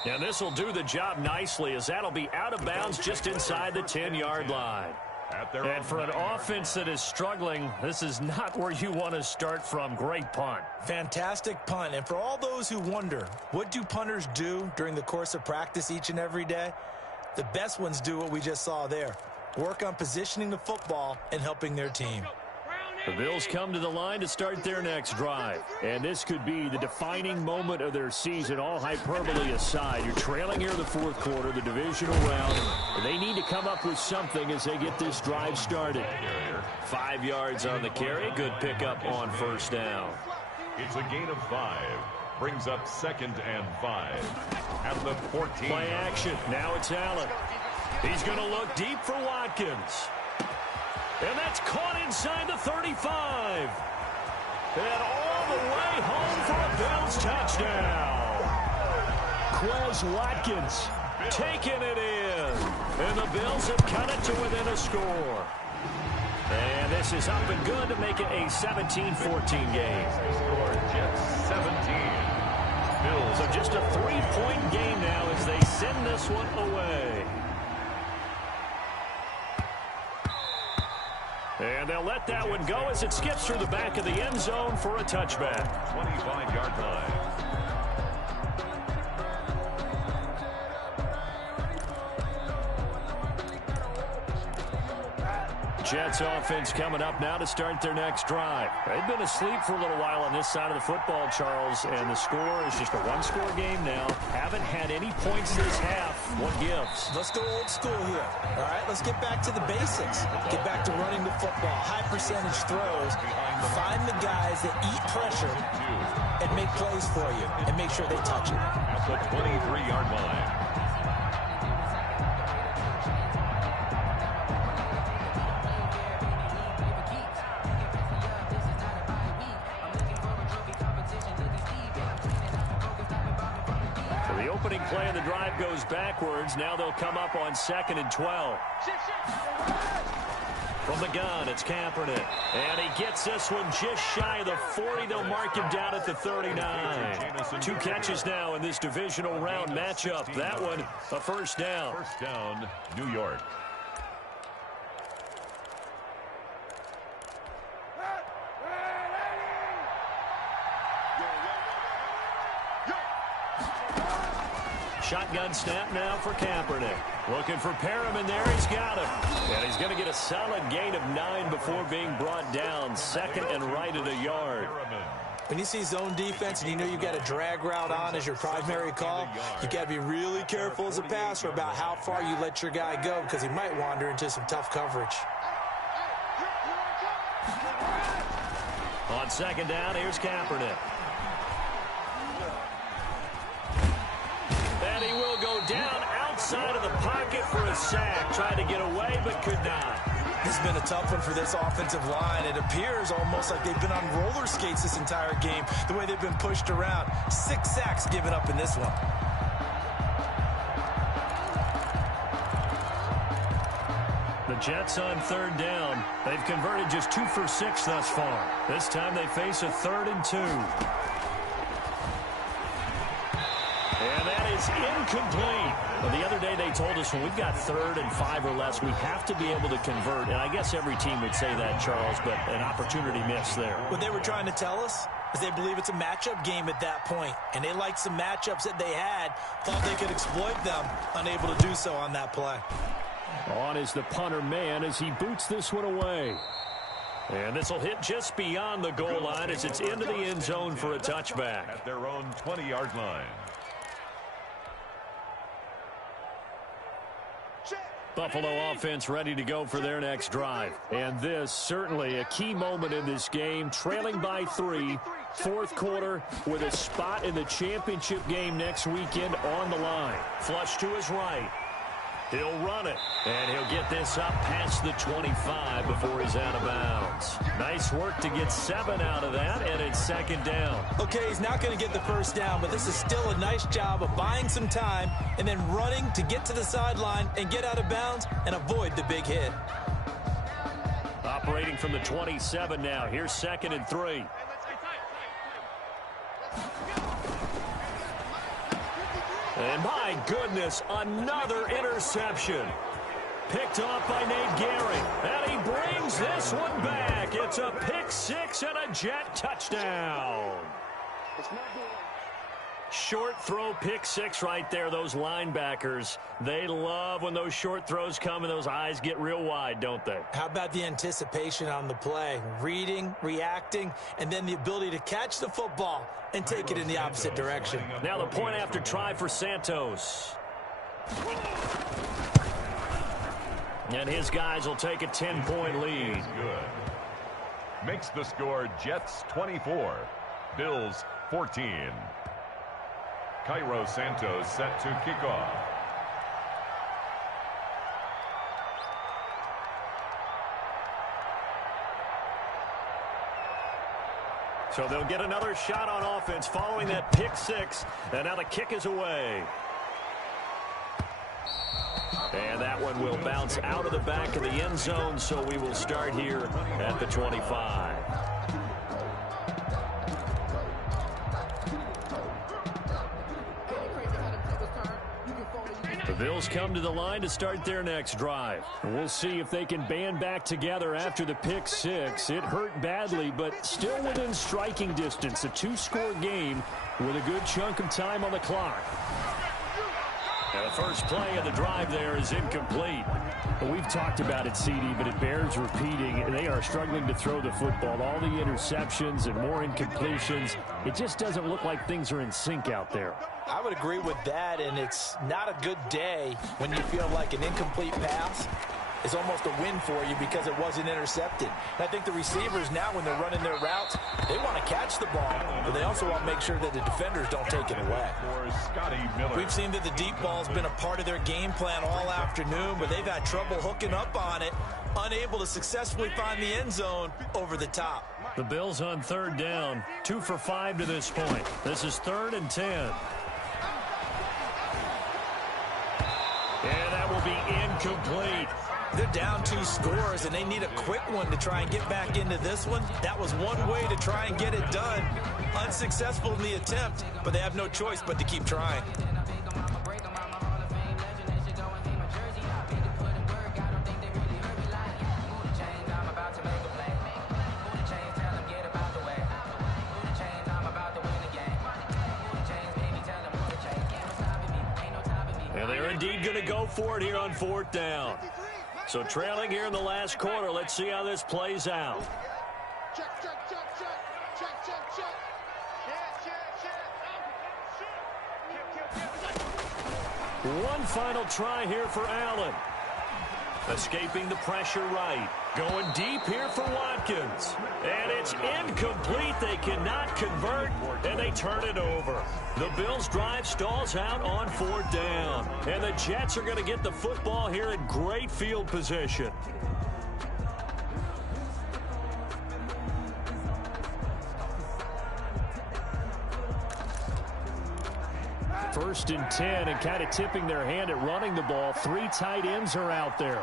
And this will do the job nicely, as that'll be out of bounds just inside the 10-yard line. And for an offense that is struggling, this is not where you want to start from. Great punt. Fantastic punt. And for all those who wonder, what do punters do during the course of practice each and every day? The best ones do what we just saw there. Work on positioning the football and helping their team. The Bills come to the line to start their next drive. And this could be the defining moment of their season, all hyperbole aside. You're trailing here in the 4th quarter, the divisional round. They need to come up with something as they get this drive started. 5 yards on the carry. Good pickup on 1st down. It's a gain of 5. Brings up 2nd and 5. At the 14. Play action. Now it's Allen. He's going to look deep for Watkins. And that's caught inside the 35. And all the way home for a Bills touchdown. Quez Watkins taking it in. And the Bills have cut it to within a score. And this is up and good to make it a 17-14 game. Score Jets 17. Bills. So just a 3-point game now as they send this one away. And they'll let that one go as it skips through the back of the end zone for a touchback. 25-yard line. Jets offense coming up now to start their next drive. They've been asleep for a little while on this side of the football, Charles, and the score is just a one-score game now. Haven't had any points this half. What gives? Let's go old school here. All right, let's get back to the basics. Get back to running the football, high percentage throws. Find the guys that eat pressure and make plays for you and make sure they touch it. At the 23-yard line. Opening play of the drive goes backwards. Now they'll come up on 2nd and 12. From the gun, it's Kaepernick. And he gets this one just shy of the 40. They'll mark him down at the 39. 2 catches now in this divisional round matchup. That one, a 1st down. 1st down, New York. Shotgun snap now for Kaepernick. Looking for Perriman there. He's got him. And he's going to get a solid gain of 9 before being brought down. 2nd and right at a yard. When you see zone defense and you know you've got a drag route on as your primary call, you got to be really careful as a passer about how far you let your guy go because he might wander into some tough coverage. On 2nd down, here's Kaepernick. And he will go down outside of the pocket for a sack. Tried to get away, but could not. This has been a tough one for this offensive line. It appears almost like they've been on roller skates this entire game, the way they've been pushed around. 6 sacks given up in this one. The Jets on 3rd down. They've converted just 2 for 6 thus far. This time they face a 3rd and 2. And that is incomplete. Well, the other day they told us when we've got 3rd and 5 or less, we have to be able to convert. And I guess every team would say that, Charles, but an opportunity missed there. What they were trying to tell us is they believe it's a matchup game at that point. And they liked some matchups that they had, thought they could exploit them, unable to do so on that play. On is the punter man as he boots this one away. And this will hit just beyond the goal line as it's into the end zone for a touchback. At their own 20-yard line. Buffalo offense ready to go for their next drive. And this certainly a key moment in this game, trailing by 3, fourth quarter with a spot in the championship game next weekend on the line. Flush to his right. He'll run it, and he'll get this up past the 25 before he's out of bounds. Nice work to get 7 out of that, and it's second down. Okay, he's not going to get the first down, but this is still a nice job of buying some time and then running to get to the sideline and get out of bounds and avoid the big hit. Operating from the 27 now. Here's 2nd and 3. And my goodness, another interception. Picked off by Nate Gehring. And he brings this one back. It's a pick 6 and a Jet touchdown. Short throw, pick 6 right there. Those linebackers, they love when those short throws come and those eyes get real wide, don't they? How about the anticipation on the play? Reading, reacting, and then the ability to catch the football and take it in the opposite direction. Now the point after try for Santos. And his guys will take a 10-point lead. Good. Makes the score Jets 24, Bills 14. Cairo Santos set to kick off. So they'll get another shot on offense following that pick 6. And now the kick is away. And that one will bounce out of the back of the end zone, so we will start here at the 25. The Bills come to the line to start their next drive. We'll see if they can band back together after the pick 6. It hurt badly, but still within striking distance. A 2-score game with a good chunk of time on the clock. And the first play of the drive there is incomplete. Well, we've talked about it, CD, but it bears repeating. They are struggling to throw the football. All the interceptions and more incompletions. It just doesn't look like things are in sync out there. I would agree with that, and it's not a good day when you feel like an incomplete pass is almost a win for you because it wasn't intercepted. And I think the receivers now, when they're running their routes, they want to catch the ball, but they also want to make sure that the defenders don't take it away. We've seen that the deep ball's been a part of their game plan all afternoon, but they've had trouble hooking up on it, unable to successfully find the end zone over the top. The Bills on 3rd down, 2 for 5 to this point. This is 3rd and 10. And that will be incomplete. They're down 2 scores, and they need a quick one to try and get back into this one. That was one way to try and get it done. Unsuccessful in the attempt, but they have no choice but to keep trying. And they're indeed going to go for it here on 4th down. So trailing here in the last quarter. Let's see how this plays out. One final try here for Allen. Escaping the pressure right. Going deep here for Watkins. And it's incomplete. They cannot convert, and they turn it over. The Bills' drive stalls out on 4th down. And the Jets are going to get the football here in great field position. First and 10, and kind of tipping their hand at running the ball. 3 tight ends are out there.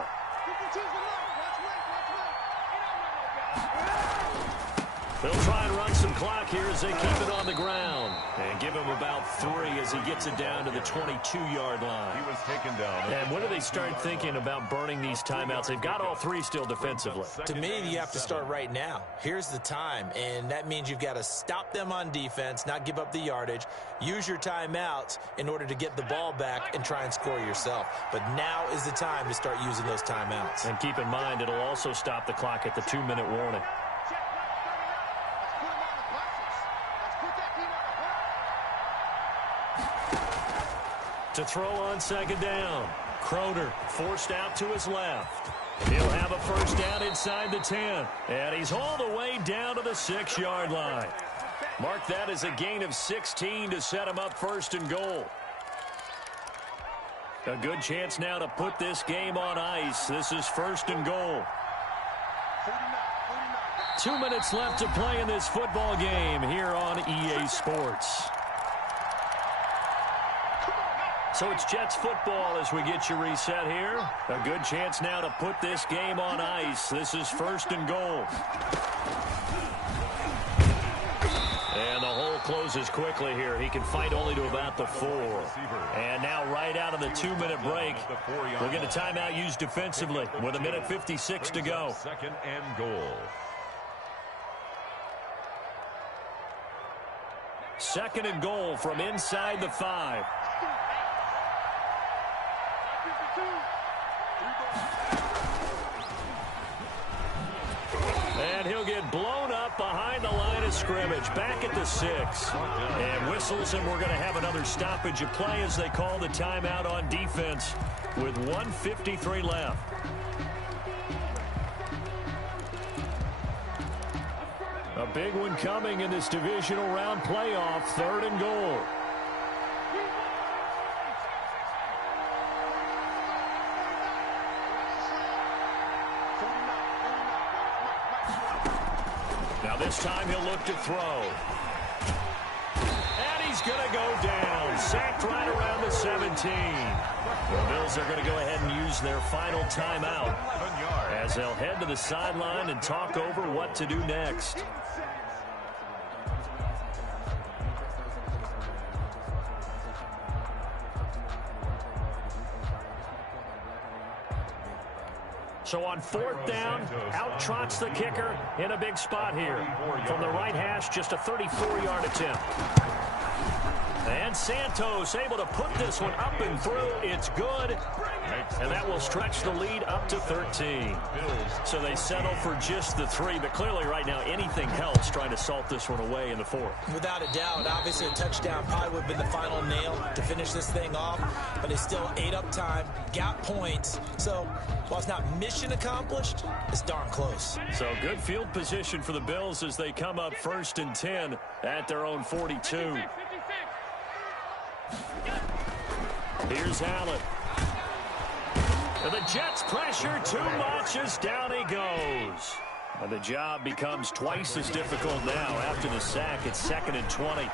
They'll try and run some clock here as they keep it on the ground. And give him about 3 as he gets it down to the 22-yard line. He was taken down. And when do they start thinking about burning these timeouts? They've got all 3 still defensively. To me, you have to start right now. Here's the time, and that means you've got to stop them on defense, not give up the yardage, use your timeouts in order to get the ball back and try and score yourself. But now is the time to start using those timeouts. And keep in mind, it'll also stop the clock at the 2-minute warning. To throw on second down. Croner forced out to his left. He'll have a first down inside the 10. And he's all the way down to the 6-yard line. Mark that as a gain of 16 to set him up first and goal. A good chance now to put this game on ice. This is first and goal. 2 minutes left to play in this football game here on EA Sports. So it's Jets football as we get you reset here. A good chance now to put this game on ice. This is first and goal. And the hole closes quickly here. He can fight only to about the 4. And now right out of the 2-minute break, we'll get a timeout used defensively with 1:56 to go. Second and goal. Second and goal from inside the 5. And he'll get blown up behind the line of scrimmage, back at the 6. And whistles, and we're going to have another stoppage of play as they call the timeout on defense with 1:53 left. A big one coming in this divisional round playoff, third and goal. Now this time he'll look to throw. And he's going to go down. Sacked right around the 17. The Bills are going to go ahead and use their final timeout as they'll head to the sideline and talk over what to do next. So on fourth down, out trots the kicker in a big spot here. From the right hash, just a 34-yard attempt. And Santos able to put this one up and through. It's good. And that will stretch the lead up to 13. So they settle for just the 3. But clearly right now anything helps trying to salt this one away in the 4th. Without a doubt. Obviously a touchdown probably would have been the final nail to finish this thing off. But they still ate up time, got points. So while it's not mission accomplished, it's darn close. So good field position for the Bills as they come up first and 10 at their own 42. Here's Allen. The Jets pressure too much as down he goes. And the job becomes twice as difficult now after the sack. It's second and 20.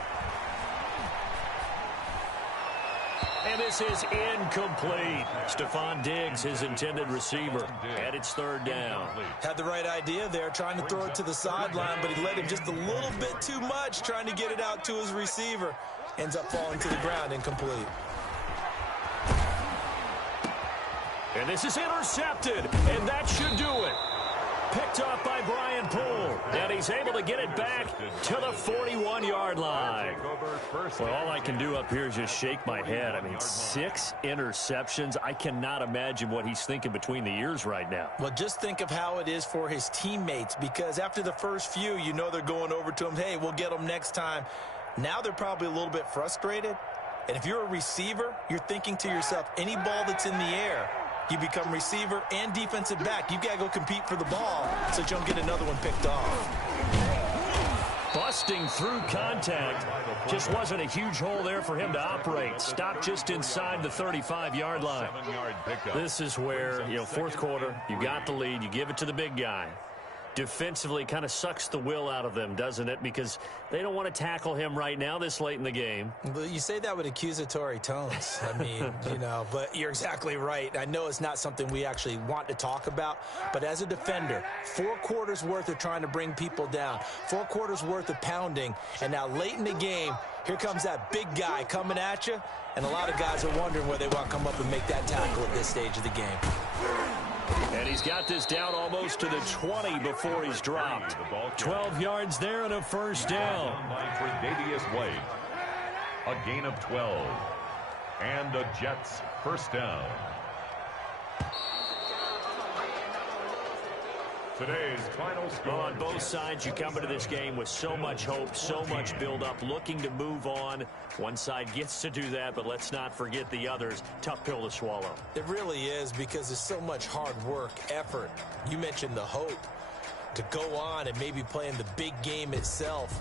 And this is incomplete. Stephon Diggs, his intended receiver. And it's third down. Had the right idea there, trying to throw it to the sideline, but he let him just a little bit too much, trying to get it out to his receiver. Ends up falling to the ground, incomplete. And this is intercepted, and that should do it. Picked off by Brian Poole, and he's able to get it back to the 41-yard line. Well, all I can do up here is just shake my head. I mean, 6 interceptions. I cannot imagine what he's thinking between the ears right now. Well, just think of how it is for his teammates, because after the first few, you know they're going over to him, hey, we'll get them next time. Now they're probably a little bit frustrated. And if you're a receiver, you're thinking to yourself, any ball that's in the air, you become receiver and defensive back. You've got to go compete for the ball so you don't get another one picked off. Busting through contact. Just wasn't a huge hole there for him to operate. Stopped just inside the 35-yard line. This is where, fourth quarter, you got the lead. You give it to the big guy. Defensively kind of sucks the will out of them, doesn't it? Because they don't want to tackle him right now this late in the game. But you say that with accusatory tones. I mean, but you're exactly right. I know it's not something we actually want to talk about, but as a defender, 4 quarters worth of trying to bring people down, 4 quarters worth of pounding, and now late in the game, here comes that big guy coming at you, and a lot of guys are wondering where they want to come up and make that tackle at this stage of the game. And he's got this down almost to the 20 before he's dropped. 12 yards there and a first down. For Davius White. A gain of 12. And the Jets first down. Today's final score. Well, on both sides, you come into this game with so much hope, so much build-up, looking to move on. One side gets to do that, but let's not forget the others. Tough pill to swallow. It really is, because there's so much hard work, effort. You mentioned the hope to go on and maybe play in the big game itself.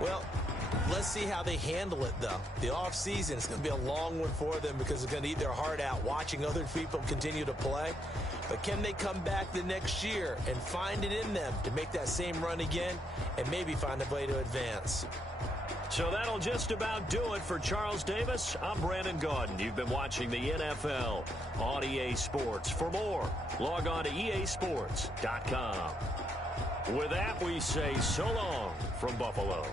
Well, let's see how they handle it, though. The offseason is going to be a long one for them because they're going to eat their heart out watching other people continue to play. But can they come back the next year and find it in them to make that same run again and maybe find a way to advance? So that'll just about do it for Charles Davis. I'm Brandon Gaudin. You've been watching the NFL on EA Sports. For more, log on to easports.com. With that, we say so long from Buffalo.